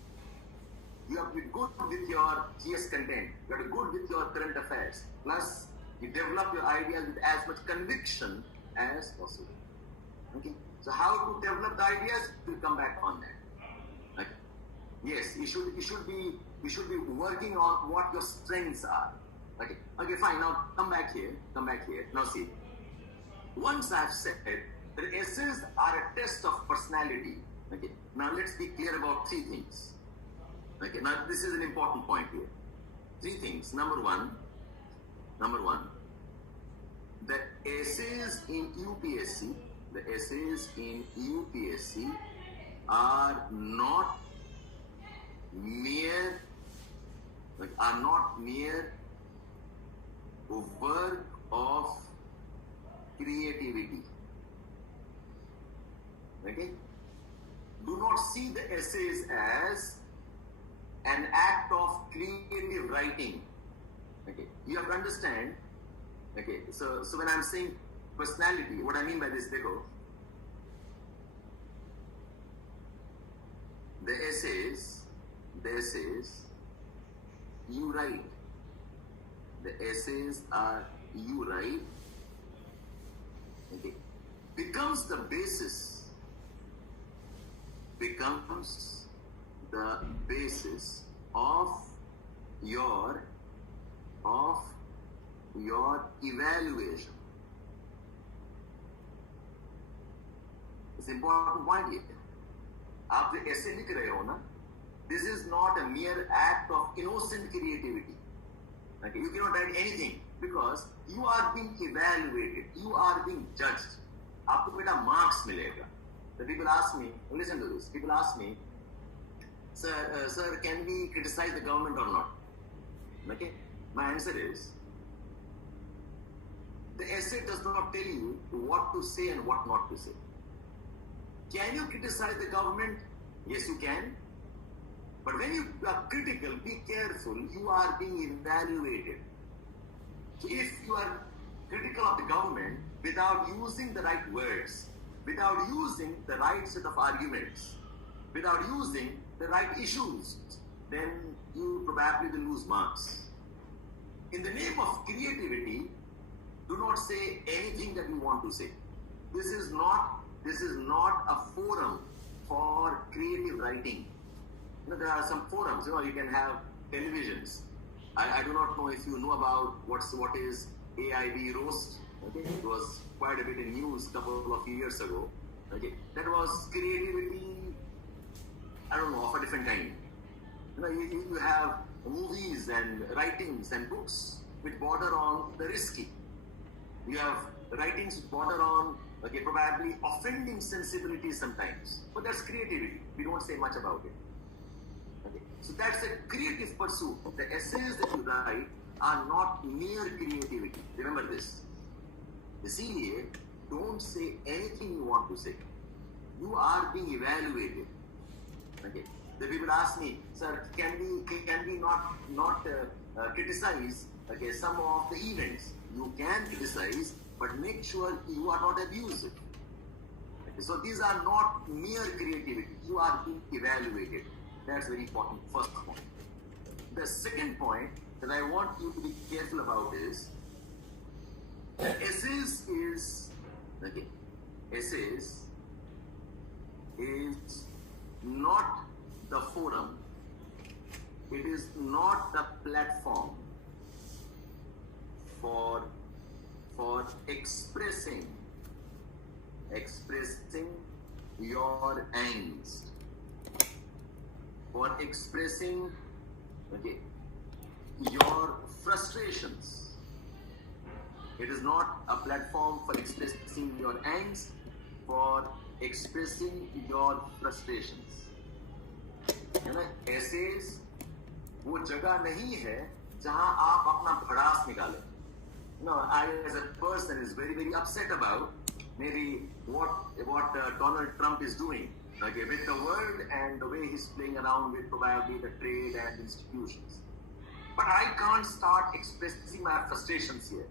You have to be good with your GS content. You have to be good with your current affairs. Plus, you develop your ideas with as much conviction as possible. So how to develop the ideas? We'll come back on that. Yes, you should be working on what your strengths are. Okay, fine. Now come back here. Now see. Once I've said that essays are a test of personality. Now let's be clear about 3 things. Now this is an important point here. 3 things. Number one, the essays in UPSC, are not mere work of creativity. Do not see the essays as an act of creative writing. You have to understand. So when I'm saying personality, what I mean by this, the essays, you write. The essays are you write. Becomes the basis of your evaluation. It's an important point here. आप जो ऐसे लिख रहे हो ना, this is not a mere act of innocent creativity. You cannot write anything because you are being evaluated, you are being judged. आपको बेटा marks मिलेगा. The people ask me, listen to this. People ask me, sir, can we criticize the government or not? Okay, my answer is, the essay does not tell you what to say and what not to say. Can you criticize the government? Yes, you can. But when you are critical, be careful. You are being evaluated. So if you are critical of the government without using the right words, without using the right set of arguments, without using the right issues, then you probably will lose marks. In the name of creativity, do not say anything that you want to say. This is not a forum for creative writing. There are some forums, you can have televisions. I do not know if you know about what is AIB roast. Okay, it was quite a bit in news a couple of years ago. Okay, that was creativity, I don't know, of a different kind. You have movies and writings and books which border on the risky. You have writings which border on, probably offending sensibilities sometimes. But that's creativity. We don't say much about it. Okay. So that's a creative pursuit. The essays that you write are not mere creativity. Remember this. इसीलिए don't say anything you want to say. You are being evaluated. Okay. The people ask me, sir, can we not criticize some of the events? You can criticize, but make sure you are not abusive. Okay. So these are not mere creativity. You are being evaluated. That's very important. First point. The second point that I want you to be careful about is essays is not the forum. It is not the platform for expressing your angst, for expressing your frustrations. It is not a platform for expressing your angst, for expressing your frustrations. है ना? Essays वो जगह नहीं है जहां आप अपना भड़ास निकालें. No, I as a person is very, very upset about maybe what Donald Trump is doing with the world and the way he's playing around with probably the trade and institutions. But I can't start expressing my frustrations here.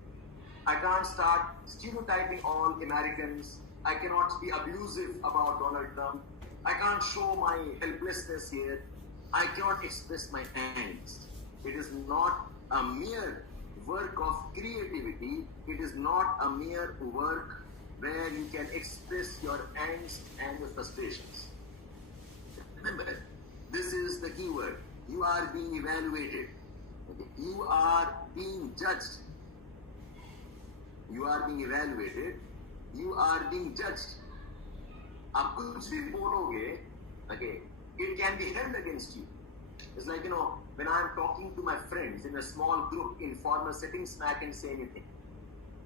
I can't start stereotyping all Americans. I cannot be abusive about Donald Trump. I can't show my helplessness here. I cannot express my angst. It is not a mere work of creativity. It is not a mere work where you can express your angst and your frustrations. Remember, this is the key word. You are being evaluated. You are being judged. You are being evaluated. You are being judged. आप कुछ भी बोलोगे, it can be held against you. It's like, when I'm talking to my friends in a small group, in formal settings, I can say anything.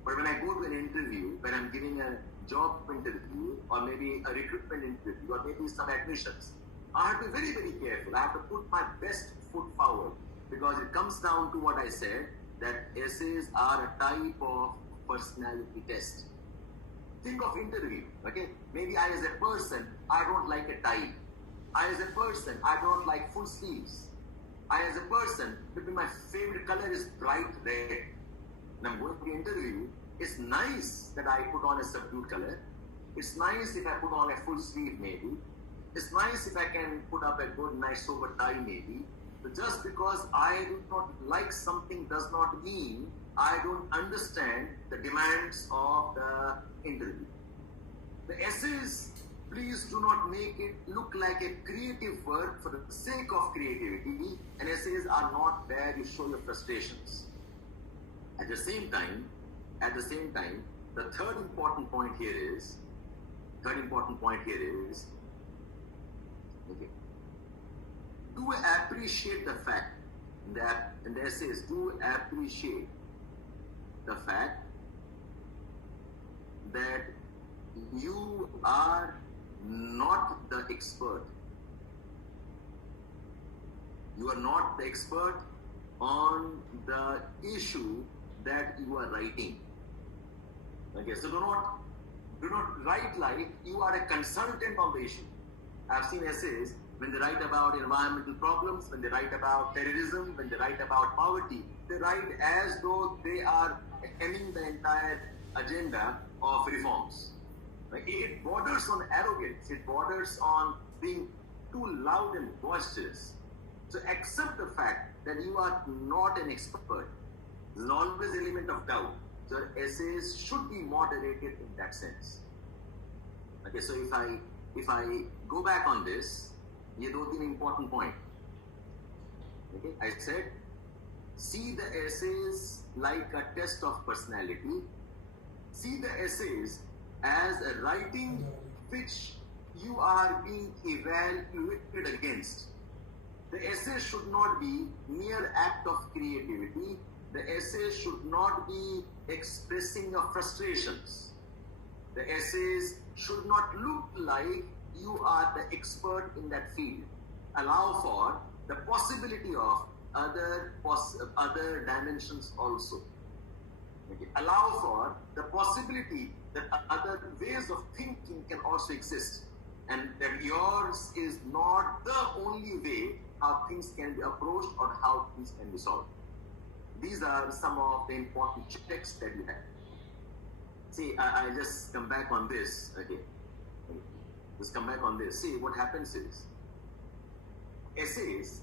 But when I go to an interview, when I'm giving a job interview, or maybe a recruitment interview, or maybe some admissions, I have to be very, very careful. I have to put my best foot forward, because it comes down to what I said, that essays are a type of personality test. Think of interview, Maybe I as a person, I don't like a tie. I as a person, I don't like full sleeves. I as a person, maybe my favorite color is bright red. When I'm going to the interview, it's nice that I put on a subdued color. It's nice if I put on a full sleeve maybe. It's nice if I can put up a good, nice sober tie maybe. But just because I do not like something does not mean I don't understand the demands of the interview. The essays, please do not make it look like a creative work for the sake of creativity. And essays are not where you show your frustrations. At the same time, the third important point here is, do appreciate the fact that, in the essays, do appreciate the fact that you are not the expert. You are not the expert on the issue that you are writing. Okay, so do not write like you are a consultant on the issue. I've seen essays when they write about environmental problems, when they write about terrorism, when they write about poverty, they write as though they are hemming the entire agenda of reforms. Like, it borders on arrogance. It borders on being too loud and boisterous. So accept the fact that you are not an expert. There's always an element of doubt. So essays should be moderated in that sense. Okay, so if I go back on this, ये दो तीन important point. Okay, I said, see the essays like a test of personality. See the essays as a writing which you are being evaluated against. The essay should not be mere act of creativity. The essay should not be expressing your frustrations. The essays should not look like you are the expert in that field. Allow for the possibility of other dimensions also. Okay. Allow for the possibility that other ways of thinking can also exist, and that yours is not the only way how things can be approached or how things can be solved. These are some of the important checks that you have. See, I just come back on this. Okay. Just come back on this. See, what happens is, essays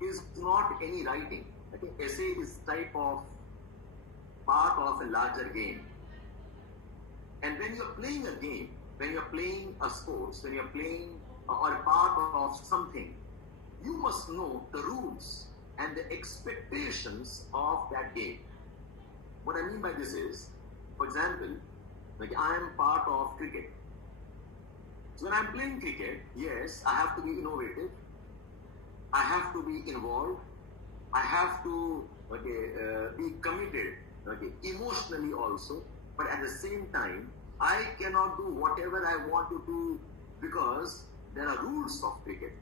is not any writing. Okay? Essay is type of part of a larger game. And when you're playing a game, when you're playing a sports, when you're playing or a part of something, you must know the rules and the expectations of that game. What I mean by this is, for example, like I am part of cricket. So when I'm playing cricket, yes, I have to be innovative. I have to be involved. I have to be committed, emotionally also. But at the same time, I cannot do whatever I want to do because there are rules of cricket.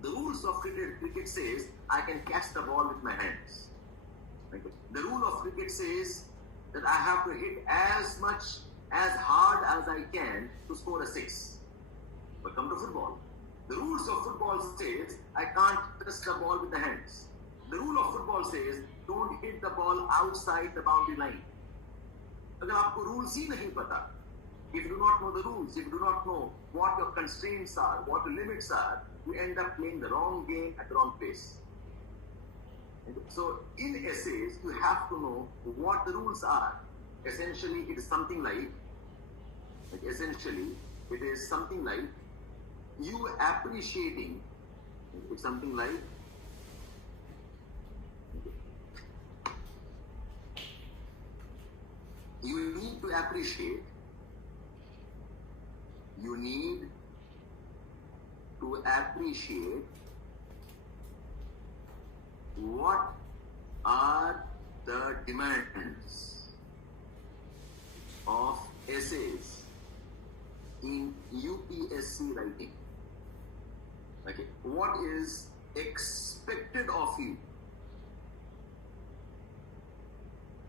The rules of cricket says I can catch the ball with my hands. Okay. The rule of cricket says that I have to hit as hard as I can to score a 6. But come to football. The rules of football says I can't touch the ball with the hands. The rule of football says don't hit the ball outside the boundary line. अगर आपको rules ही नहीं पता, if you do not know the rules, if you do not know what your constraints are, what your limits are, you end up playing the wrong game at the wrong place. So in essays, you have to know what the rules are. Essentially, it is something like you appreciating. It's something like you need to appreciate. You need to appreciate what are the demands of essays in UPSC writing. Okay, what is expected of you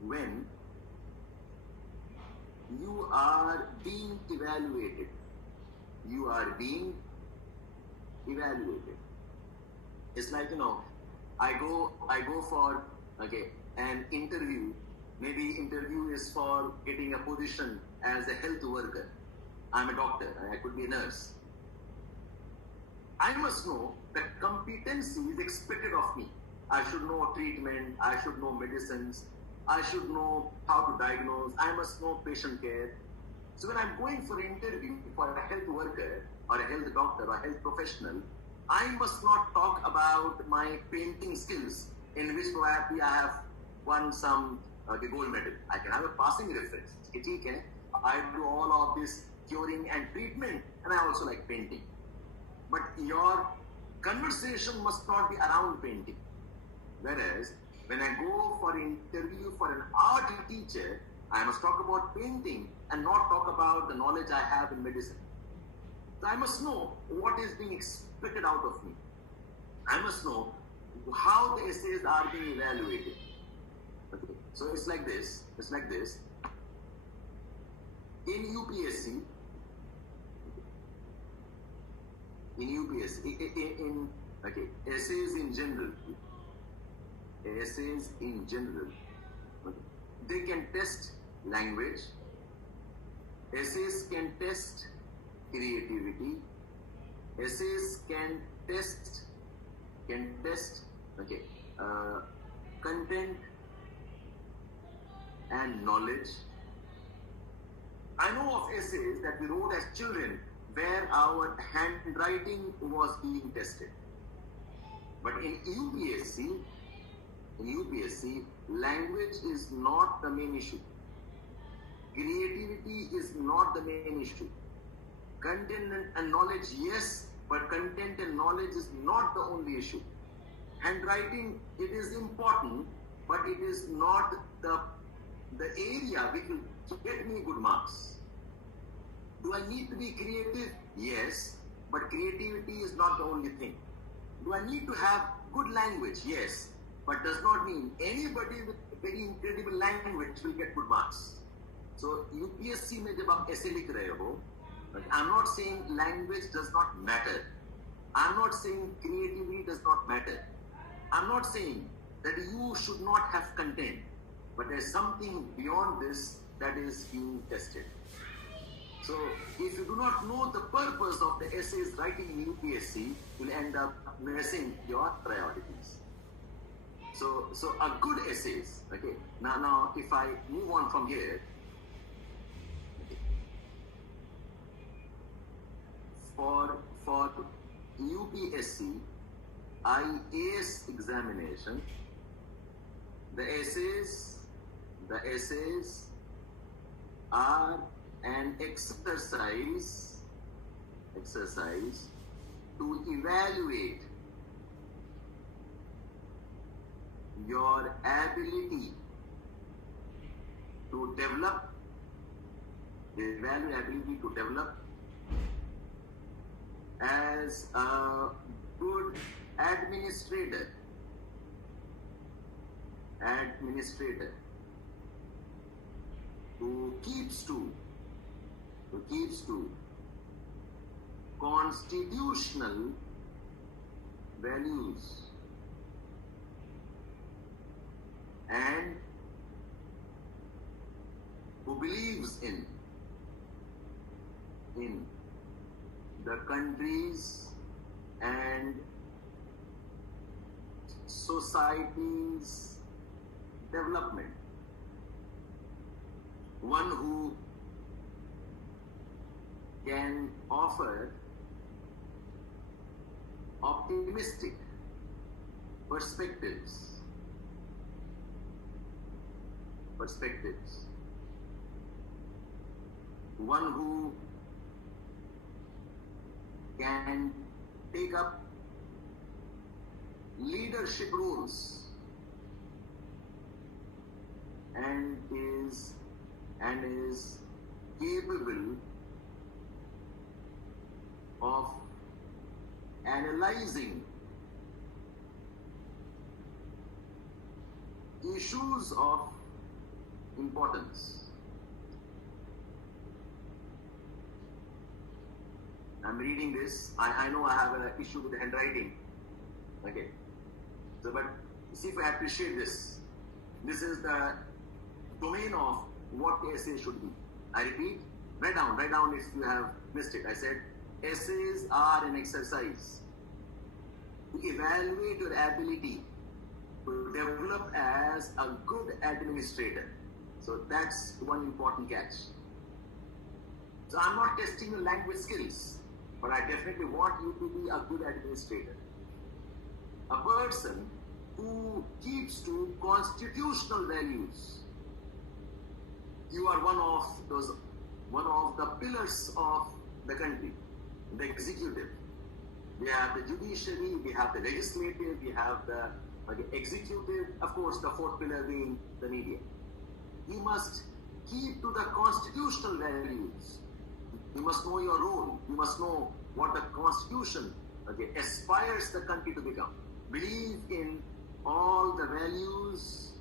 when you are being evaluated? You are being evaluated. It's like, I go for an interview. Maybe interview is for getting a position as a health worker. I'm a doctor. I could be a nurse. I must know that competency is expected of me. I should know treatment. I should know medicines. I should know how to diagnose. I must know patient care. So when I'm going for an interview for a health worker or a health doctor or a health professional, I must not talk about my painting skills, in which probably I have won some gold medal. I can have a passing reference. I do all of this curing and treatment, and I also like painting. But your conversation must not be around painting. Whereas when I go for an interview for an art teacher, I must talk about painting and not talk about the knowledge I have in medicine. So I must know what is being expected out of me. I must know how the essays are being evaluated. Okay. So it's like this. It's like this. In UPSC, essays in general, okay, they can test language. Essays can test creativity. Essays can test content and knowledge. I know of essays that we wrote as children where our handwriting was being tested. But in UPSC, language is not the main issue. Creativity is not the main issue. Content and knowledge, yes, but content and knowledge is not the only issue. Handwriting, it is important, but it is not the area which will get me good marks. Do I need to be creative? Yes, but creativity is not the only thing. Do I need to have good language? Yes, but does not mean anybody with very incredible language will get good marks. So UPSC में जब आप ऐसे लिख रहे हो, I'm not saying language does not matter. I'm not saying creativity does not matter. I'm not saying that you should not have content, but there's something beyond this that is being tested. So if you do not know the purpose of the essays writing in UPSC, you'll end up missing your priorities. So a good essays, okay. Now if I move on from here, okay. For UPSC IAS examination, the essays are an exercise to evaluate your ability to develop, as a good administrator who keeps to constitutional values and who believes in the country's and society's development. One who can offer optimistic perspectives. One who can take up leadership roles and is capable of analyzing issues of importance. I'm reading this. I know I have an issue with the handwriting. Okay. So, but see if I appreciate this. This is the domain of what the essay should be. I repeat, write down if you have missed it. I said, essays are an exercise to evaluate your ability to develop as a good administrator. So that's one important catch. So I'm not testing your language skills, but I definitely want you to be a good administrator. A person who keeps to constitutional values. You are one of the pillars of the country, the executive. We have the judiciary, we have the legislative, we have the executive, of course the fourth pillar being the media. You must keep to the constitutional values. You must know your role. You must know what the constitution aspires the country to become. Believe in all the values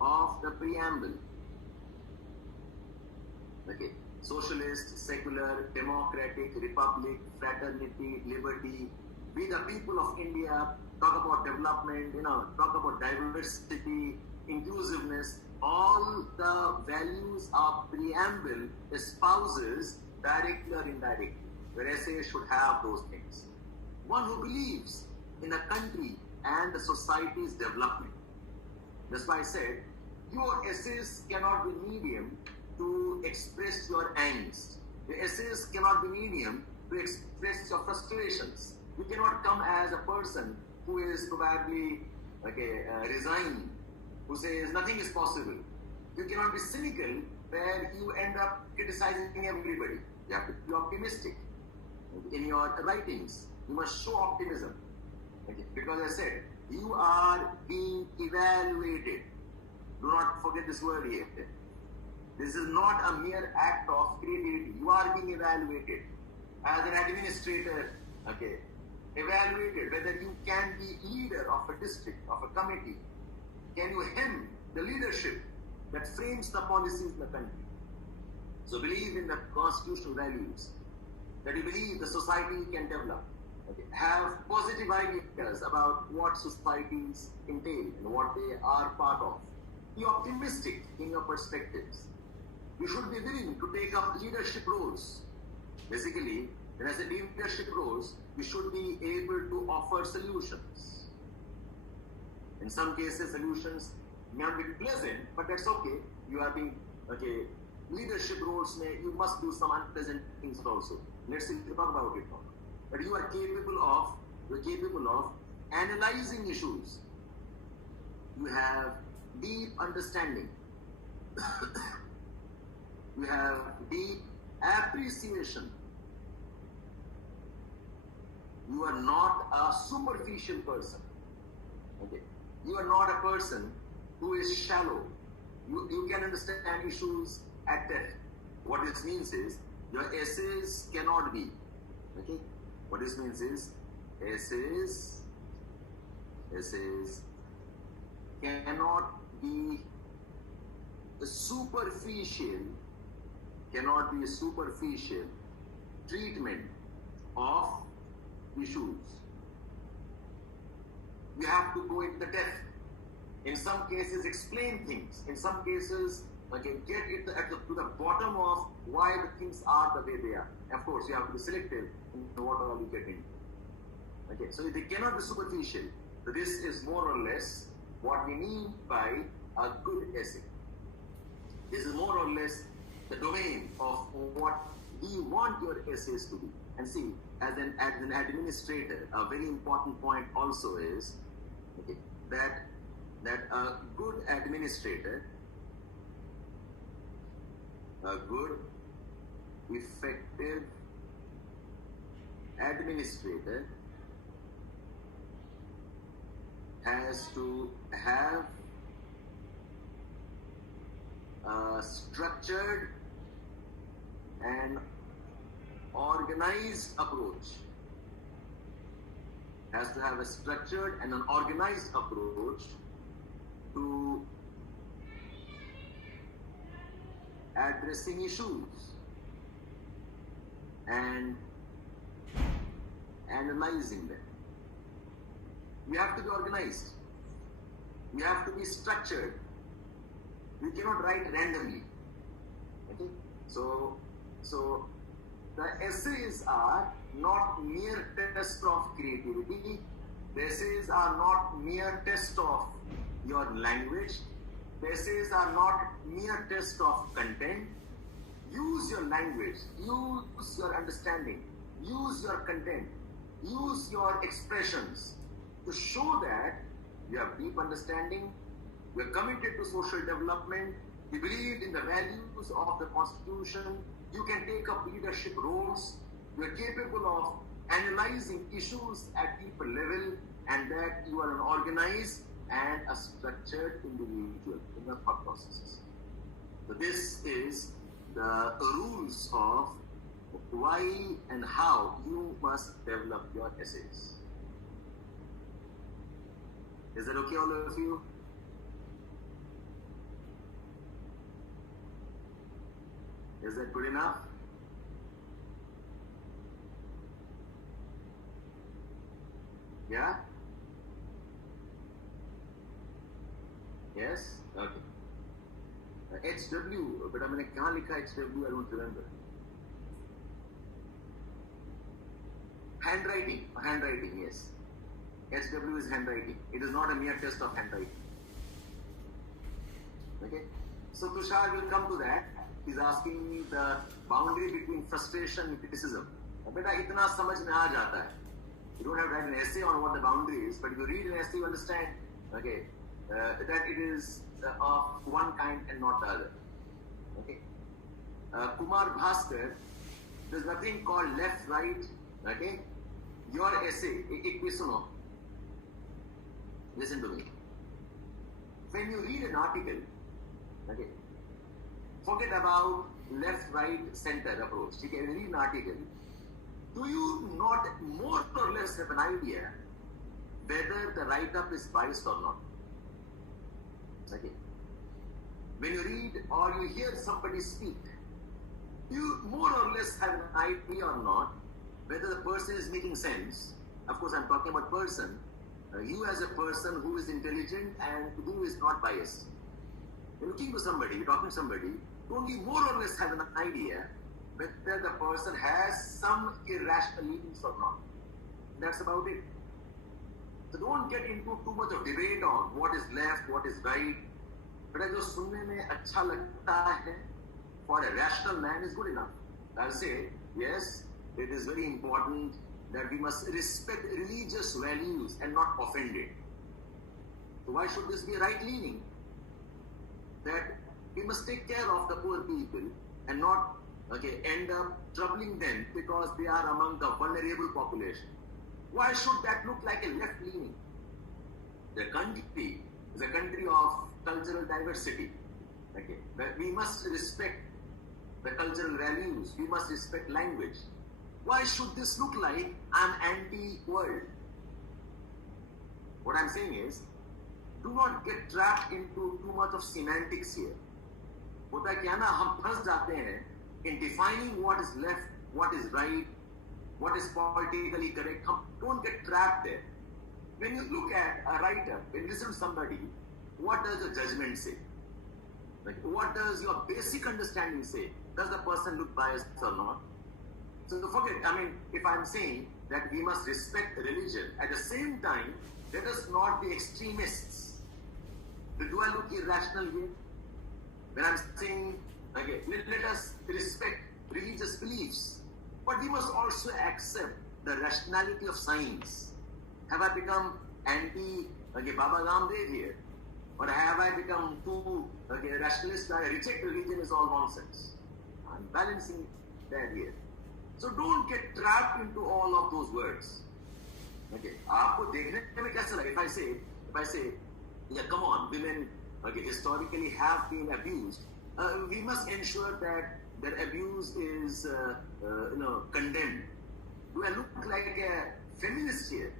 of the preamble. Socialist, secular, democratic, republic, fraternity, liberty. We the people of India talk about development, talk about diversity, inclusiveness. All the values of preamble espouses directly or indirectly. Your essay should have those things. One who believes in a country and the society's development. That's why I said, your essays cannot be medium to express your angst. Your essays cannot be medium to express your frustrations. You cannot come as a person who is probably resigned, who says nothing is possible. You cannot be cynical where you end up criticizing everybody. You have to be optimistic. In your writings, you must show optimism. Because I said, you are being evaluated. Do not forget this word here. This is not a mere act of creativity. You are being evaluated as an administrator. Evaluated whether you can be leader of a district, of a committee. Can you hem the leadership that frames the policies in the country? So believe in the constitutional values, that you believe the society can develop. Have positive ideas about what societies entail and what they are part of. Be optimistic in your perspectives. You should be willing to take up leadership roles. Basically, when I say leadership roles, you should be able to offer solutions. In some cases, solutions may not be pleasant, but that's okay. You are being, leadership roles you must do some unpleasant things also. Let's talk about it now. But you are capable of analyzing issues. You have deep understanding. You have deep appreciation. You are not a superficial person. You are not a person who is shallow. You can understand issues at depth. What this means is, your essays cannot be. What this means is, essays cannot be a superficial treatment of issues. You have to go into the depth. In some cases, explain things. In some cases, get it to the bottom of why the things are the way they are. Of course, you have to be selective in what all you get into. So they cannot be superficial. So this is more or less what we mean by a good essay. This is more or less the domain of what we want your essays to be. And see, as an administrator, a very important point also is that a good administrator, a good, effective administrator has to have a structured and organized approach. Has to have a structured and an organized approach to addressing issues and analyzing them. We have to be organized. We have to be structured. We cannot write randomly. So the essays are not mere test of creativity. The essays are not mere test of your language. The essays are not mere test of content. Use your language, use your understanding, use your content, use your expressions to show that you have deep understanding, you are committed to social development, you believe in the values of the Constitution, you can take up leadership roles, you are capable of analyzing issues at deeper level, and that you are an organized and a structured individual in your thought processes. So this is the rules of why and how you must develop your essays. Is that okay, all of you? Is that good enough? Yeah? Yes? Okay. HW, but I mean, कहाँ लिखा HW? I don't remember. Handwriting, yes. HW is handwriting. It is not a mere test of handwriting. Okay? So Tushar will come to that. He's asking me the boundary between frustration and criticism. बेटा इतना समझ में आ जाता है. You don't have to write an essay on what the boundary is, but if you read an essay, you understand, okay, that it is of one kind and not the other. Okay. Kumar Bhaskar, there's nothing called left, right. Okay. Your essay, ek suno. Listen to me. When you read an article, okay, forget about left, right, center approach. Okay, when you read an article, do you not more or less have an idea whether the write-up is biased or not? Okay. When you read or you hear somebody speak, you more or less have an idea or not whether the person is making sense. Of course, I'm talking about person. You as a person who is intelligent and who is not biased. You're looking to somebody, you're talking to somebody, don't you more or less have an idea whether the person has some irrational leanings or not. That's about it. So don't get into too much of debate on what is left, what is right. But जो सुनने में अच्छा लगता है for a rational man is good enough. I'll say, yes, it is very important that we must respect religious values and not offend it. So why should this be right leaning? That we must take care of the poor people and not end up troubling them because they are among the vulnerable population. Why should that look like a left leaning? The country is a country of cultural diversity. Okay, but we must respect the cultural values. We must respect language. Why should this look like I'm anti-world? What I'm saying is, do not get trapped into too much of semantics here. होता क्या ना हम फंस जाते हैं in defining what is left, what is right, what is politically correct. Don't get trapped there. When you look at a writer, when you listen to somebody, what does the judgment say? Like, what does your basic understanding say? Does the person look biased or not? So forget, if I'm saying that we must respect religion, at the same time, let us not be extremists. Do I look irrational here? When I'm saying, let us respect religious beliefs, but we must also accept the rationality of science. Have I become Baba Ramdev here? Or have I become too rationalist? I reject religion is all nonsense. I'm balancing that here. So don't get trapped into all of those words. Okay, आपको देखने में कैसा लगे? If I say, yeah, come on, women historically have been abused. We must ensure that their abuse is condemned. Do I look like a feminist here?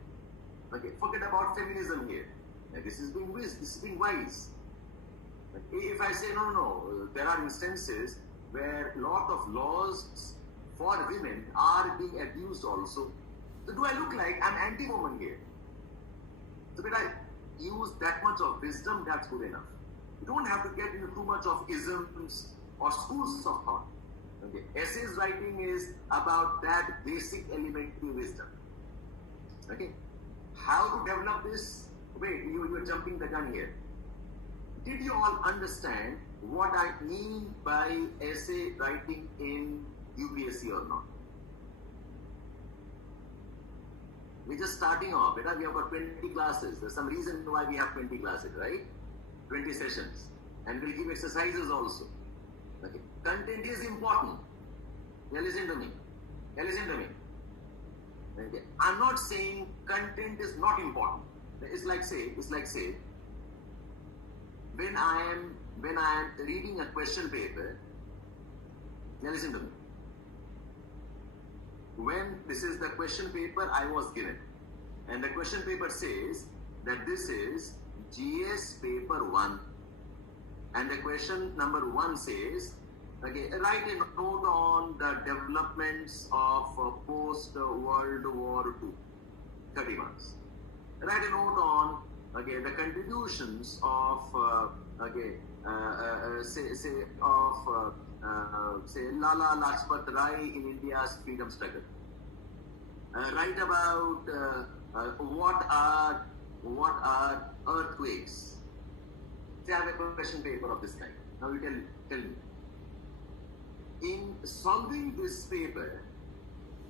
Okay, forget about feminism here. This is being wise. If I say no, there are instances where a lot of laws for women are being abused also. So do I look like I'm anti-woman here? So when I use that much of wisdom, that's good enough. You don't have to get into too much of isms or schools of thought. Okay. Essays writing is about that basic elementary wisdom. Okay. How to develop this? Wait, you're jumping the gun here. Did you all understand what I mean by essay writing in UPSC or not? We're just starting off. We have got 20 classes. There's some reason why we have 20 classes, right? 20 sessions. And we'll give exercises also. Okay. Content is important. Yeah, listen to me. Okay. I'm not saying content is not important. It's like say, when I am when I am reading a question paper, now listen to me. When this is the question paper I was given, and the question paper says that this is GS paper 1, and the question number 1 says, okay, write a note on the developments of post-World War II, 30 marks. Write a note on, okay, the contributions of, say Lala Lajpat Rai in India's freedom struggle. Write about what are earthquakes. Say I have a question paper of this kind. Now you tell me. In solving this paper,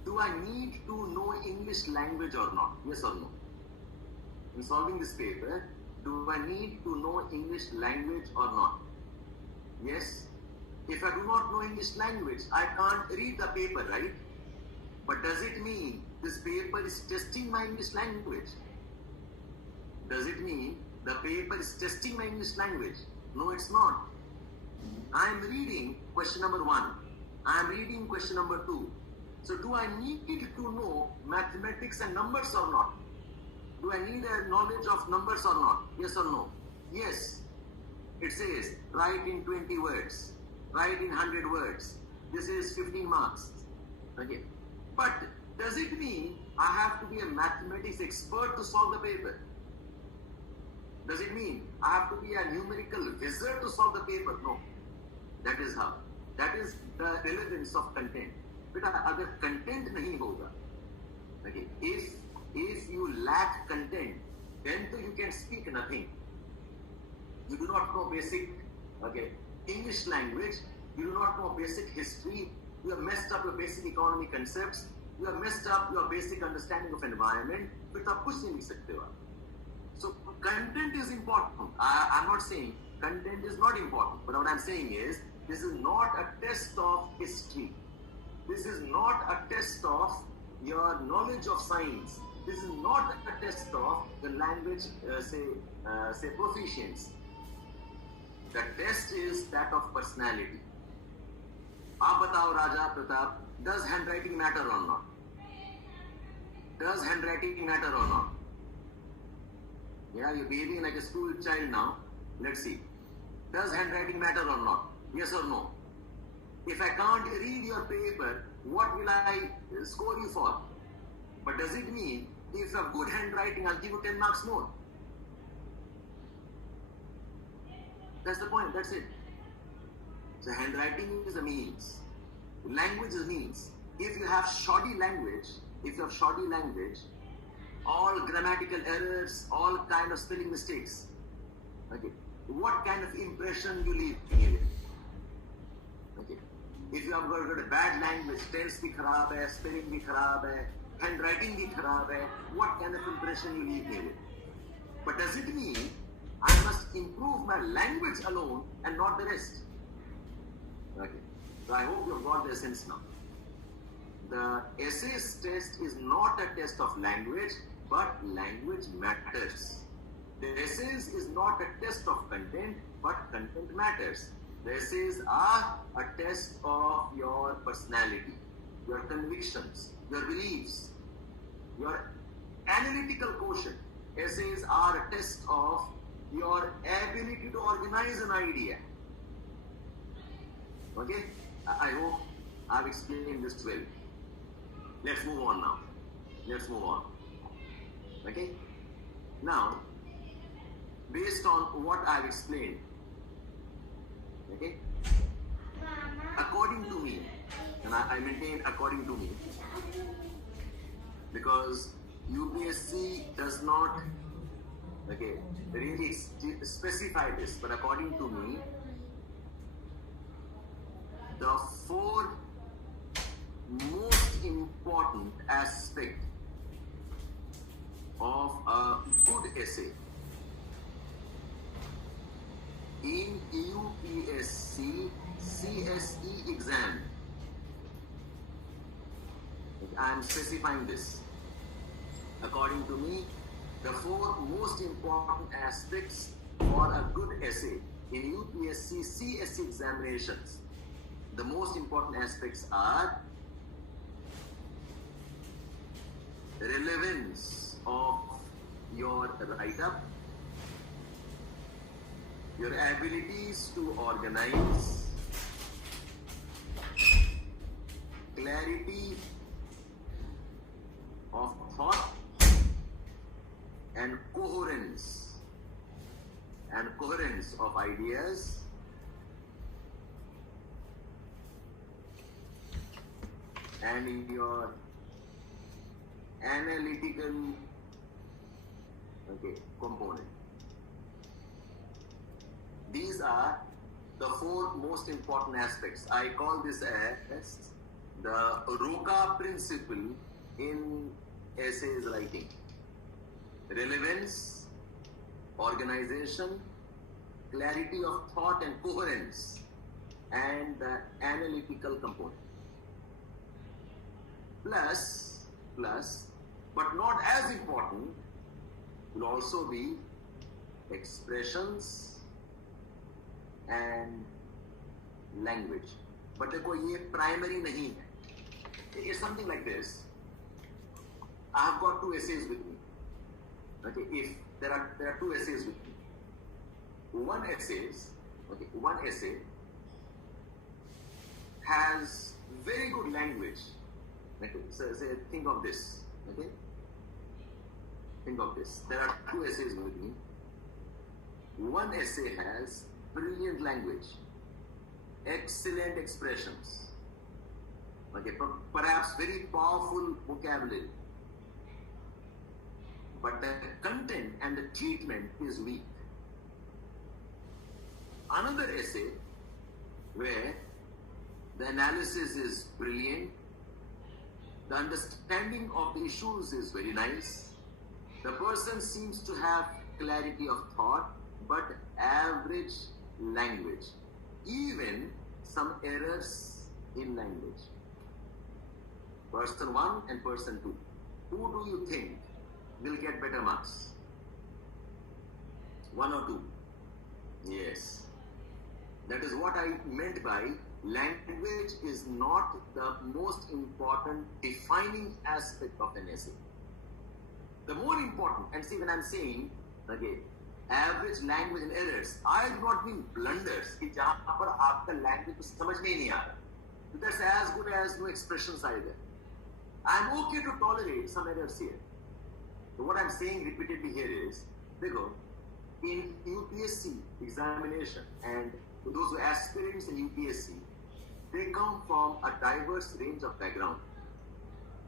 do I need to know English language or not? Yes or no? In solving this paper, do I need to know English language or not? Yes. If I do not know English language, I can't read the paper, right? But does it mean this paper is testing my English language? Does it mean the paper is testing my English language? No, it's not. I am reading question number 1. I am reading question number 2. So do I need to know mathematics and numbers or not? Do I need a knowledge of numbers or not? Yes or no? Yes. It says, write in 20 words. Write in 100 words. This is 15 marks. Okay. But does it mean I have to be a mathematics expert to solve the paper? Does it mean I have to be a numerical wizard to solve the paper? No. That is how. That is the relevance of content. But अगर content नहीं होगा, okay, if you lack content, then you can speak nothing. You do not know basic, okay, English language. You do not know basic history. You have messed up your basic economy concepts. You have messed up your basic understanding of environment. फिर तो आप कुछ नहीं लिख सकते हो. So content is important. I'm not saying content is not important, but what I'm saying is this is not a test of history. This is not a test of your knowledge of science. This is not a test of the language, say proficiency. The test is that of personality. आप बताओ राजा Pratap, does handwriting matter or not? Does handwriting matter or not? Yeah, you're behaving like a school child now. Let's see. Does handwriting matter or not? Yes or no? If I can't read your paper, what will I score you for? But does it mean if you have good handwriting, I'll give you 10 marks more? That's the point. That's it. So handwriting is a means. Language is means. If you have shoddy language, all grammatical errors, all kind of spelling mistakes, okay, what kind of impression you leave in it? Okay. If you have got a bad language, tense भी खराब है, spelling भी खराब है, handwriting भी खराब है, what kind of impression you leave in it? But does it mean I must improve my language alone and not the rest? Okay. So I hope you have got the essence now. The essays test is not a test of language, but language matters. The essays is not a test of content, but content matters. The essays are a test of your personality, your convictions, your beliefs, your analytical quotient. Essays are a test of your ability to organize an idea. Okay? I hope I've explained this well. Let's move on now. Let's move on. Okay? Now, based on what I've explained, okay, according to me, and I maintain according to me, because UPSC does not, okay, really specify this, but according to me, the 4 most important aspects of a good essay in UPSC CSE exam. I am specifying this. According to me, the 4 most important aspects for a good essay in UPSC, CSC examinations, the most important aspects are relevance of your write-up, your abilities to organize, clarity of thought, and coherence of ideas, and in your analytical component. These are the four most important aspects. I call this as the ROCA principle in essays writing: relevance, organization, clarity of thought and coherence, and the analytical component. Plus, but not as important, will also be expressions and language. But देखो ये primary नहीं है. It's something like this. I have got two essays with me. Okay, if there are two essays with me. One essay has very good language. Okay, so think of this. Okay, think of this. There are two essays with me. One essay has brilliant language, excellent expressions. Okay, perhaps very powerful vocabulary. But the content and the treatment is weak. Another essay where the analysis is brilliant, the understanding of the issues is very nice, the person seems to have clarity of thought, but average language, even some errors in language. Person 1 and person 2. Who do you think will get better marks? 1 or 2? Yes. That is what I meant by language is not the most important defining aspect of an essay. The more important, and see when I'm saying, again, average language and errors, I do not mean blunders, कि जहाँ पर आपका language को समझ में नहीं आ रहा. That's as good as no expressions either. I'm okay to tolerate some errors here. So what I'm saying repeatedly here is, देखो, in UPSC examination and those who are aspirants in UPSC, they come from a diverse range of background.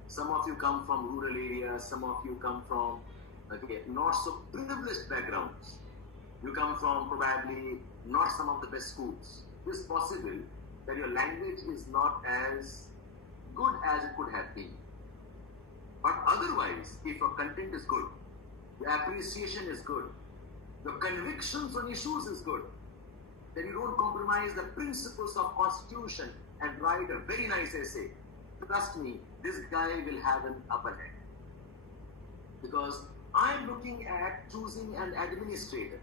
Some of you come from rural areas, some of you come from not so privileged backgrounds. You come from probably not some of the best schools. It is possible that your language is not as good as it could have been. But otherwise, if your content is good, your appreciation is good, your convictions on issues is good, then you don't compromise the principles of Constitution and write a very nice essay. Trust me, this guy will have an upper hand. Because I'm looking at choosing an administrator.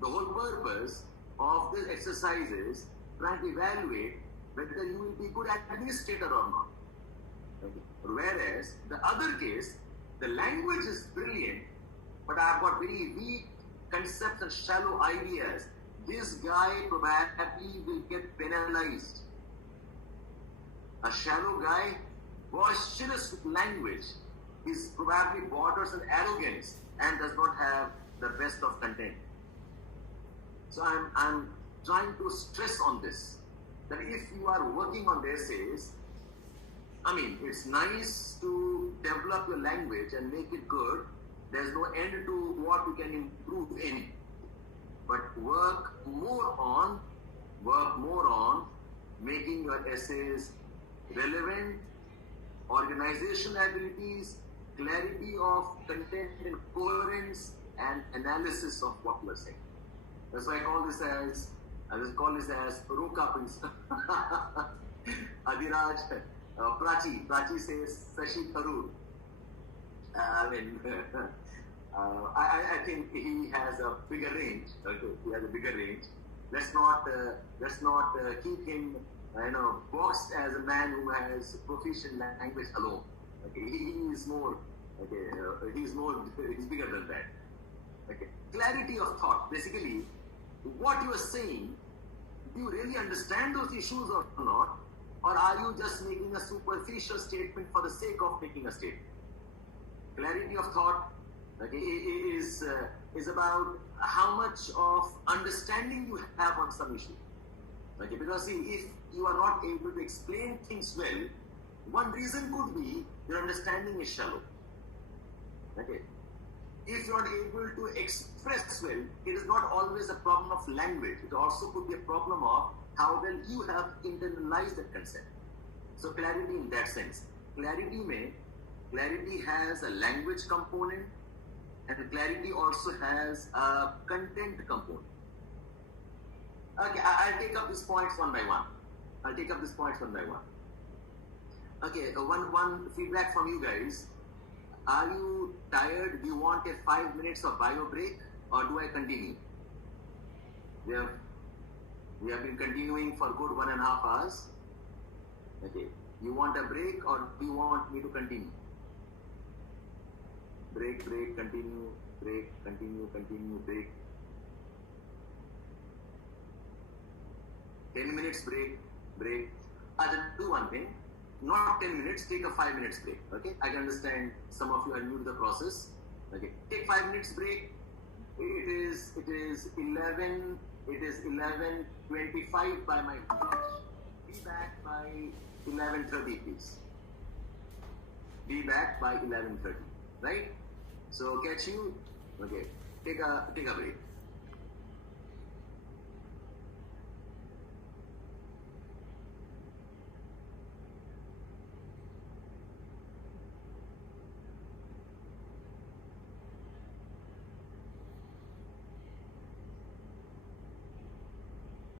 The whole purpose of this exercise is trying to evaluate whether you will be good administrator or not. Okay. Whereas the other case, the language is brilliant, but I've got very weak concepts and shallow ideas. This guy probably will get penalized. A shallow guy, boisterous with language, is probably borders on arrogance and does not have the best of content. So I'm trying to stress on this, that if you are working on the essays, I mean, it's nice to develop your language and make it good. There's no end to what you can improve in. But work more on making your essays relevant, organization abilities, clarity of content and coherence, and analysis of what you are saying. That's why I call this as ROCA principle. Adiraj, Prachi says Sashi Tharoor. I mean, I think he has a bigger range. Okay, he has a bigger range. Let's not keep him, boxed as a man who has proficient language alone. Okay, he is more. Okay, he's bigger than that. Okay, clarity of thought. Basically, what you are saying, do you really understand those issues or not, or are you just making a superficial statement for the sake of making a statement? Clarity of thought, okay, is about how much of understanding you have on some issue. Okay, because see, if you are not able to explain things well, one reason could be your understanding is shallow. Okay, if you are not able to express well, it is not always a problem of language. It also could be a problem of how well you have internalized that concept. So clarity in that sense. Clarity has a language component, and clarity also has a content component. Okay, I'll take up these points one by one. Okay, one feedback from you guys. Are you tired? Do you want a 5 minutes of bio break, or do I continue? We have been continuing for good 1.5 hours. Okay, you want a break, or do you want me to continue? Break, continue, break, continue, break. 10 minutes break. I'll do one thing. Not 10 minutes, take a 5 minutes break. Okay, I can understand some of you are new to the process. Okay, take 5 minutes break. It is 11:25 by my watch. Be back by 11:30, please. Be back by 11:30, right? So catch you. Okay, take a break.